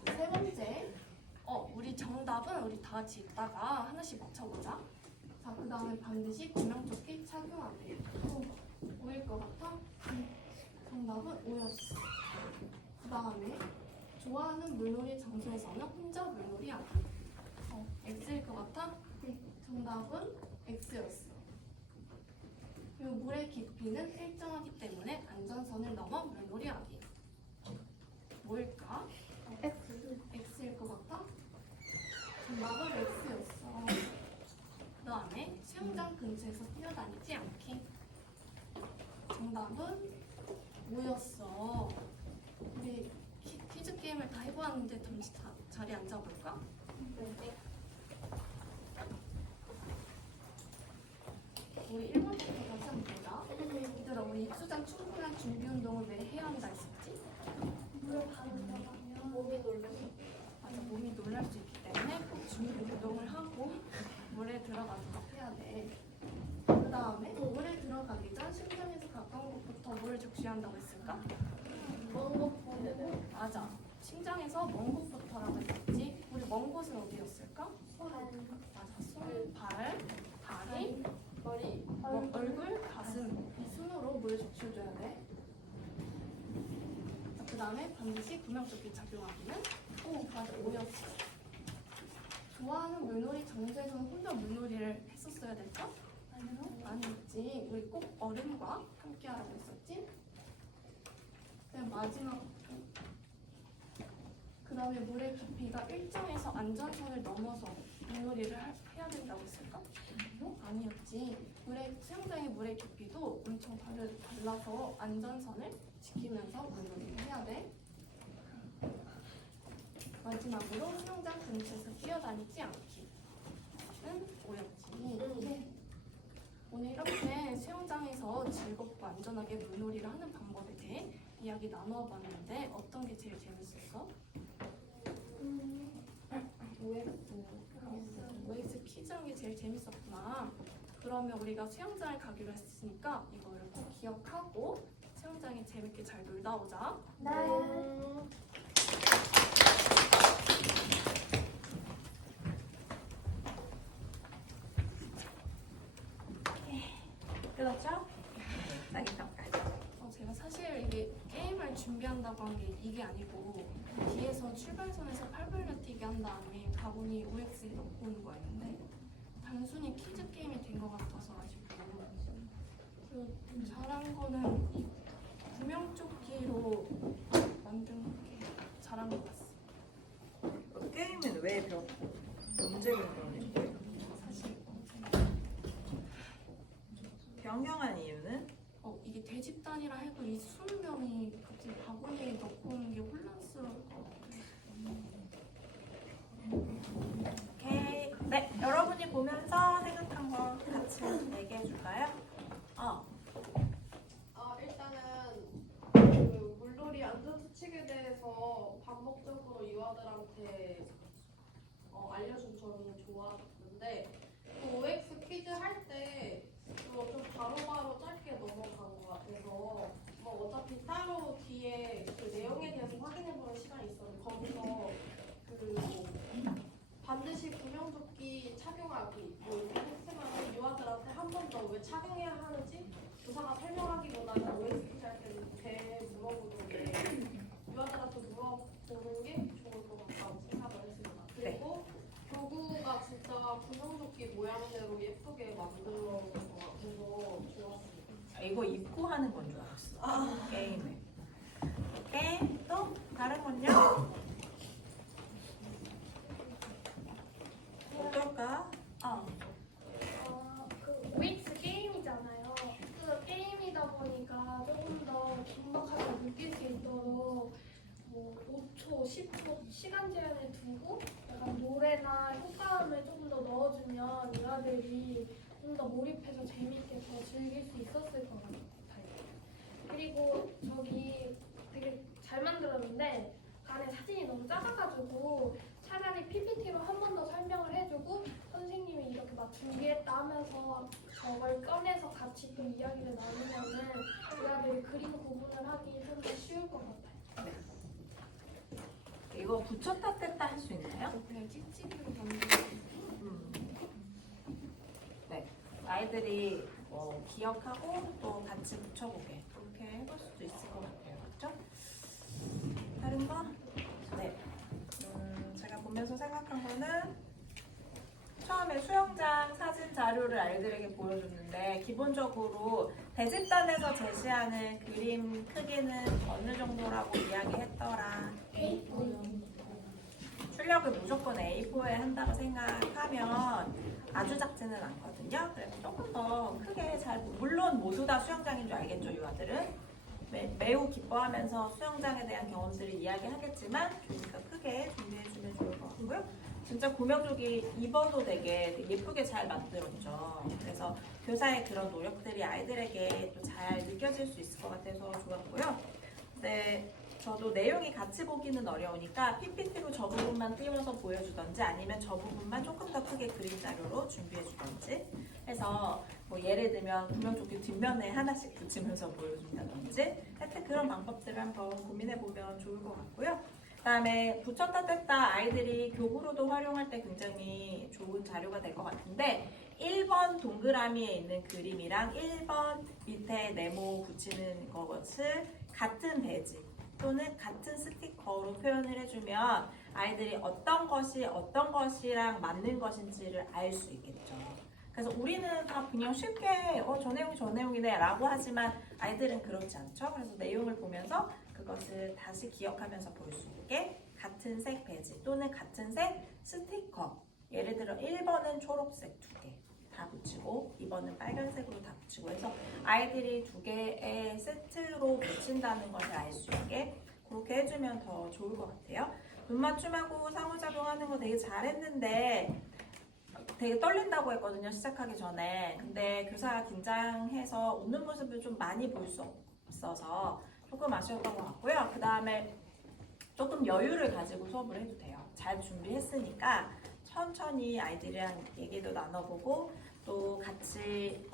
세 번째. 우리 정답은 우리 다 같이 있다가 하나씩 맞춰보자. 자, 그 다음에 반드시 구명조끼 착용하기. O일 것 같아? 정답은 O였어. 그 다음에 좋아하는 물놀이 장소에서는 혼자 물놀이하기. X일 것 같아? 정답은 X였어. 그리고 물의 깊이는 일정하기 때문에 안전선을 넘어 물놀이하기. 뭘까? X일 것 같아? 정답은 X였어. 그 다음에 수영장 근처에서 뛰어다니지 않기. 정답은 O였어. 우리 퀴즈 게임을 다 해보았는데 잠시 자리에 앉아볼까? 우리 1번부터 다시 한번 보자. 얘들아, 우리 입수장 충분한 준비 운동을 왜 해야 한다 했었지? 물에 바로 들어가면 몸이 놀래서. 맞아, 몸이 놀랄 수 있기 때문에 꼭 준비 운동을 하고 물에 들어가도록 해야 돼. 그 다음에 물에 들어가기 전 심장에서 가까운 곳부터 물을 적시한다고 했을까? 먼 곳 보내는 맞아. 심장에서 먼 곳부터라고 했었지. 우리 먼 곳은 어디였을까? 맞아. 손, 발, 다리, 머리. 얼굴, 가슴 이 순으로 물을 적셔줘야 돼. 그 다음에 반드시 구명조끼 착용하기는 맞아, O였어. 좋아하는 물놀이 장소에서는 혼자 물놀이를 했었어야 될까? 아니었지. 우리 꼭 어른과 함께 하라고 했었지. 그다음 마지막 그 다음에 물의 깊이가 일정해서 안전선을 넘어서 물놀이를 해야 된다고 했을까? 아니었지. 수영장의 물의 깊이도 엄청 달라서 안전선을 지키면서 물놀이를 해야 돼. 마지막으로 수영장 근처에서 뛰어다니지 않기는 O였지. 오늘 이렇게 수영장에서 즐겁고 안전하게 물놀이를 하는 방법에 대해 이야기 나누어 봤는데 어떤 게 제일 재밌었어? OX 퀴즈한 게 제일 재밌었구나. 그러면 우리가 수영장을 가기로 했으니까 이거를 꼭 기억하고 수영장에 재밌게 잘 놀다 오자. 끝났죠? 여기까지. 제가 사실 이게 게임을 준비한다고 한 게 이게 아니고 뒤에서 출발선에서 팔 벌려 뛰기 한 다음에 가본이 OX에 넣고 오는 거였는데 단순히 퀴즈 게임이 된 것 같아서 아쉽고 그 잘한 거는 이 구명조끼로 만든 게 잘한 것 같습니다. 게임은 왜 배웠고 언제 배웠는 거예요? 사실 변경한 이유는? 이게 대집단이라 해도 이 20명이 갑자기 바구니에 넣고 오는 게 혼란스러울 것 같아요. 오케이. 네, 여러분이 보면서 생각한 거 같이 얘기해 줄까요? 일단은 그 물놀이 안전수칙에 대해서 반복적으로 유아들한테 알려준 점이 좋았는데 그 OX 퀴즈 할 때 좀 바로바로 짧게 넘어간 것 같아서 어차피 따로 뒤에 그 내용에 대해서 확인해보는 시간이 있었는데 거기서 반드시 구명조끼 착용하기 이렇게 했으면 유아들한테 한 번 더 왜 착용해야 하는지 교사가 설명하기보다는 OX 퀴즈 할 때는 대 물어보는 게 유아들한테 물어보는 게 좋을 것 같다고 생각을 했습니다. 그리고 교구가 진짜 구명조끼 모양대로 예쁘게 만들어 놓은 것 같아서 좋았습니다. 이거 입고 하는 건 줄 알았어. 게임을. 오케이. 또 다른 건요? 어떨까? 그 OX 게임이잖아요. 그래서 게임이다 보니까 조금 더 긴박하게 느낄 수 있도록 5초, 10초 시간 제한을 두고 약간 노래나 효과음을 조금 더 넣어주면 유아들이 좀 더 몰입해서 재미있게 더 즐길 수 있었을 것 같아요. 그리고 저기 되게 잘 만들었는데 안에 사진이 너무 작아가지고 차라리 PPT로 한 번 더 설명을 해주고 선생님이 이렇게 막 준비했다 하면서 저걸 꺼내서 같이 또 이야기를 나누면은 유아들이 그림 구분을 하기 좀 더 쉬울 것 같아요. 이거 붙였다 뗐다 할 수 있나요? 그냥 찝찝이로 만들고 네. 아이들이 기억하고 또 같이 붙여보게 그렇게 해볼 수도 있을 것 같아요. 그렇죠? 다른 거? 네. 제가 보면서 생각한 거는 처음에 수영장 사진 자료를 아이들에게 보여줬는데 기본적으로 대집단에서 제시하는 그림 크기는 어느 정도라고 이야기했더라. 출력을 무조건 A4에 한다고 생각하면 아주 작지는 않거든요. 그래서 조금 더 크게 물론 모두 다 수영장인 줄 알겠죠, 유아들은. 매우 기뻐하면서 수영장에 대한 경험들을 이야기하겠지만 조금 더 크게 준비해주면 좋을 것 같고요. 진짜 구명조끼 입어도 되게 예쁘게 잘 만들었죠. 그래서 교사의 그런 노력들이 아이들에게 또 잘 느껴질 수 있을 것 같아서 좋았고요. 네, 저도 내용이 같이 보기는 어려우니까 PPT로 저 부분만 띄워서 보여주던지 아니면 저 부분만 조금 더 크게 그림 자료로 준비해주던지 해서 예를 들면 구명조끼 뒷면에 하나씩 붙이면서 보여준다든지 하여튼 그런 방법들을 한번 고민해보면 좋을 것 같고요. 그다음에 붙였다 뗐다 아이들이 교구로도 활용할 때 굉장히 좋은 자료가 될 것 같은데 1번 동그라미에 있는 그림이랑 1번 밑에 네모 붙이는 것을 같은 배지 또는 같은 스티커로 표현을 해주면 아이들이 어떤 것이 어떤 것이랑 맞는 것인지를 알 수 있겠죠. 그래서 우리는 다 그냥 쉽게 저 내용이네 라고 하지만 아이들은 그렇지 않죠. 그래서 내용을 보면서 그것을 다시 기억하면서 볼 수 있게 같은 색 배지 또는 같은 색 스티커 예를 들어 1번은 초록색 2개 다 붙이고 2번은 빨간색으로 다 붙이고 해서 아이들이 2개의 세트로 붙인다는 것을 알 수 있게 그렇게 해주면 더 좋을 것 같아요. 눈 맞춤하고 상호작용하는 거 되게 잘했는데 되게 떨린다고 했거든요, 시작하기 전에. 근데 교사가 긴장해서 웃는 모습을 좀 많이 볼 수 없어서 조금 아쉬웠던 것 같고요. 그 다음에 조금 여유를 가지고 수업을 해도 돼요. 잘 준비했으니까 천천히 아이들이랑 얘기도 나눠보고 또 같이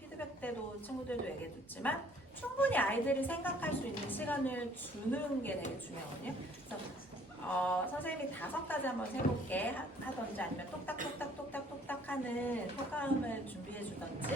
피드백 때도 친구들도 얘기해줬지만 충분히 아이들이 생각할 수 있는 시간을 주는 게 되게 중요하거든요. 그래서 선생님이 5가지 한번 해볼게 하던지 아니면 똑딱똑딱똑딱똑딱 하는 효과음을 준비해주던지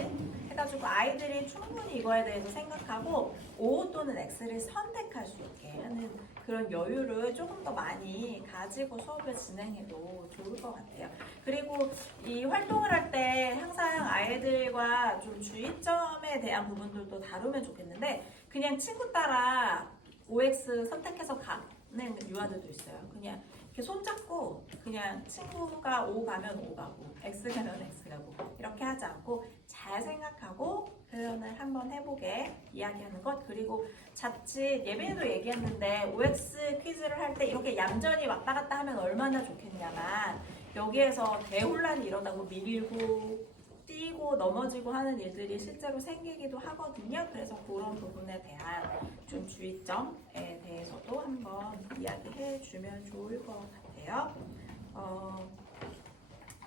해가지고 그래가지고 아이들이 충분히 이거에 대해서 생각하고 O 또는 X를 선택할 수 있게 하는 그런 여유를 조금 더 많이 가지고 수업을 진행해도 좋을 것 같아요. 그리고 이 활동을 할 때 항상 아이들과 좀 주의점에 대한 부분들도 다루면 좋겠는데 그냥 친구 따라 OX 선택해서 가는 유아들도 있어요. 그냥 이렇게 손잡고 그냥 친구가 O 가면 O 가고 X 가면 X 가고 이렇게 하지 않고 잘 생각하고 표현을 한번 해보게 이야기하는 것. 그리고 자칫 예빈이도 얘기했는데 OX 퀴즈를 할 때 이렇게 얌전히 왔다 갔다 하면 얼마나 좋겠냐만 여기에서 대혼란이 일어나고 밀고 뛰고 넘어지고 하는 일들이 실제로 생기기도 하거든요. 그래서 그런 부분에 대한 좀 주의점에 대해서도 한번 이야기해 주면 좋을 것 같아요.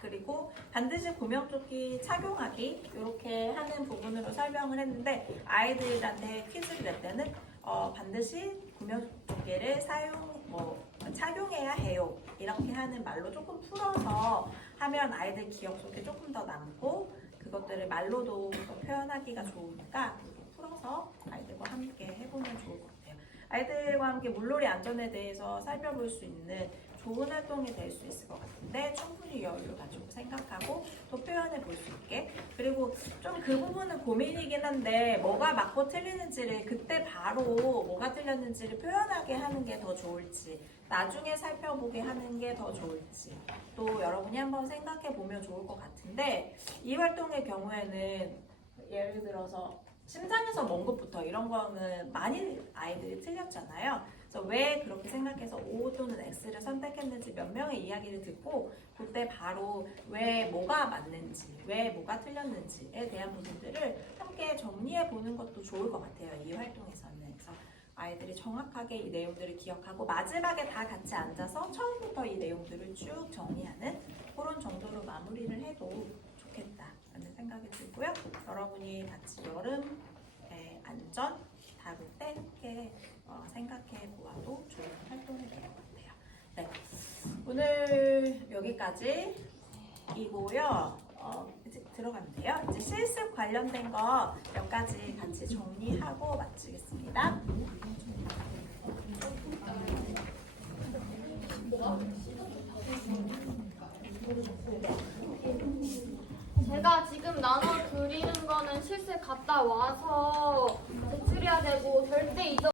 그리고 반드시 구명조끼 착용하기 이렇게 하는 부분으로 설명을 했는데 아이들한테 퀴즈를 낼 때는 반드시 구명조끼를 착용해야 해요. 이렇게 하는 말로 조금 풀어서 하면 아이들 기억 속에 조금 더 남고 그것들을 말로도 표현하기가 좋으니까 풀어서 아이들과 함께 해보면 좋을 것 같아요. 아이들과 함께 물놀이 안전에 대해서 살펴볼 수 있는 좋은 활동이 될 수 있을 것 같은데 충분히 여유를 가지고 생각하고 또 표현해 볼 수 있게. 그리고 좀 그 부분은 고민이긴 한데 뭐가 맞고 틀리는지를 그때 바로 뭐가 틀렸는지를 표현하게 하는 게 더 좋을지 나중에 살펴보게 하는 게 더 좋을지 또 여러분이 한번 생각해 보면 좋을 것 같은데 이 활동의 경우에는 예를 들어서 심장에서 먼 것부터 이런 거는 많이 아이들이 틀렸잖아요. 그래서 왜 그렇게 생각해서 O 또는 X를 선택했는지 몇 명의 이야기를 듣고 그때 바로 왜 뭐가 맞는지, 왜 뭐가 틀렸는지에 대한 부분들을 함께 정리해 보는 것도 좋을 것 같아요. 이 활동에서는. 그래서 아이들이 정확하게 이 내용들을 기억하고 마지막에 다 같이 앉아서 처음부터 이 내용들을 쭉 정리하는 그런 정도로 마무리를 해도 좋겠다라는 생각이 들고요. 여러분이 같이 여름의 안전 다룰 때 함께 생각해 보아도 좋은 활동이 될 것 같아요. 네, 오늘 여기까지이고요. 이제 들어가면 돼요. 이제 실습 관련된 거 몇 가지 같이 정리하고 마치겠습니다. 제가 지금 나눠 드리는 거는 실습 갔다 와서 제출해야 되고 절대 잊어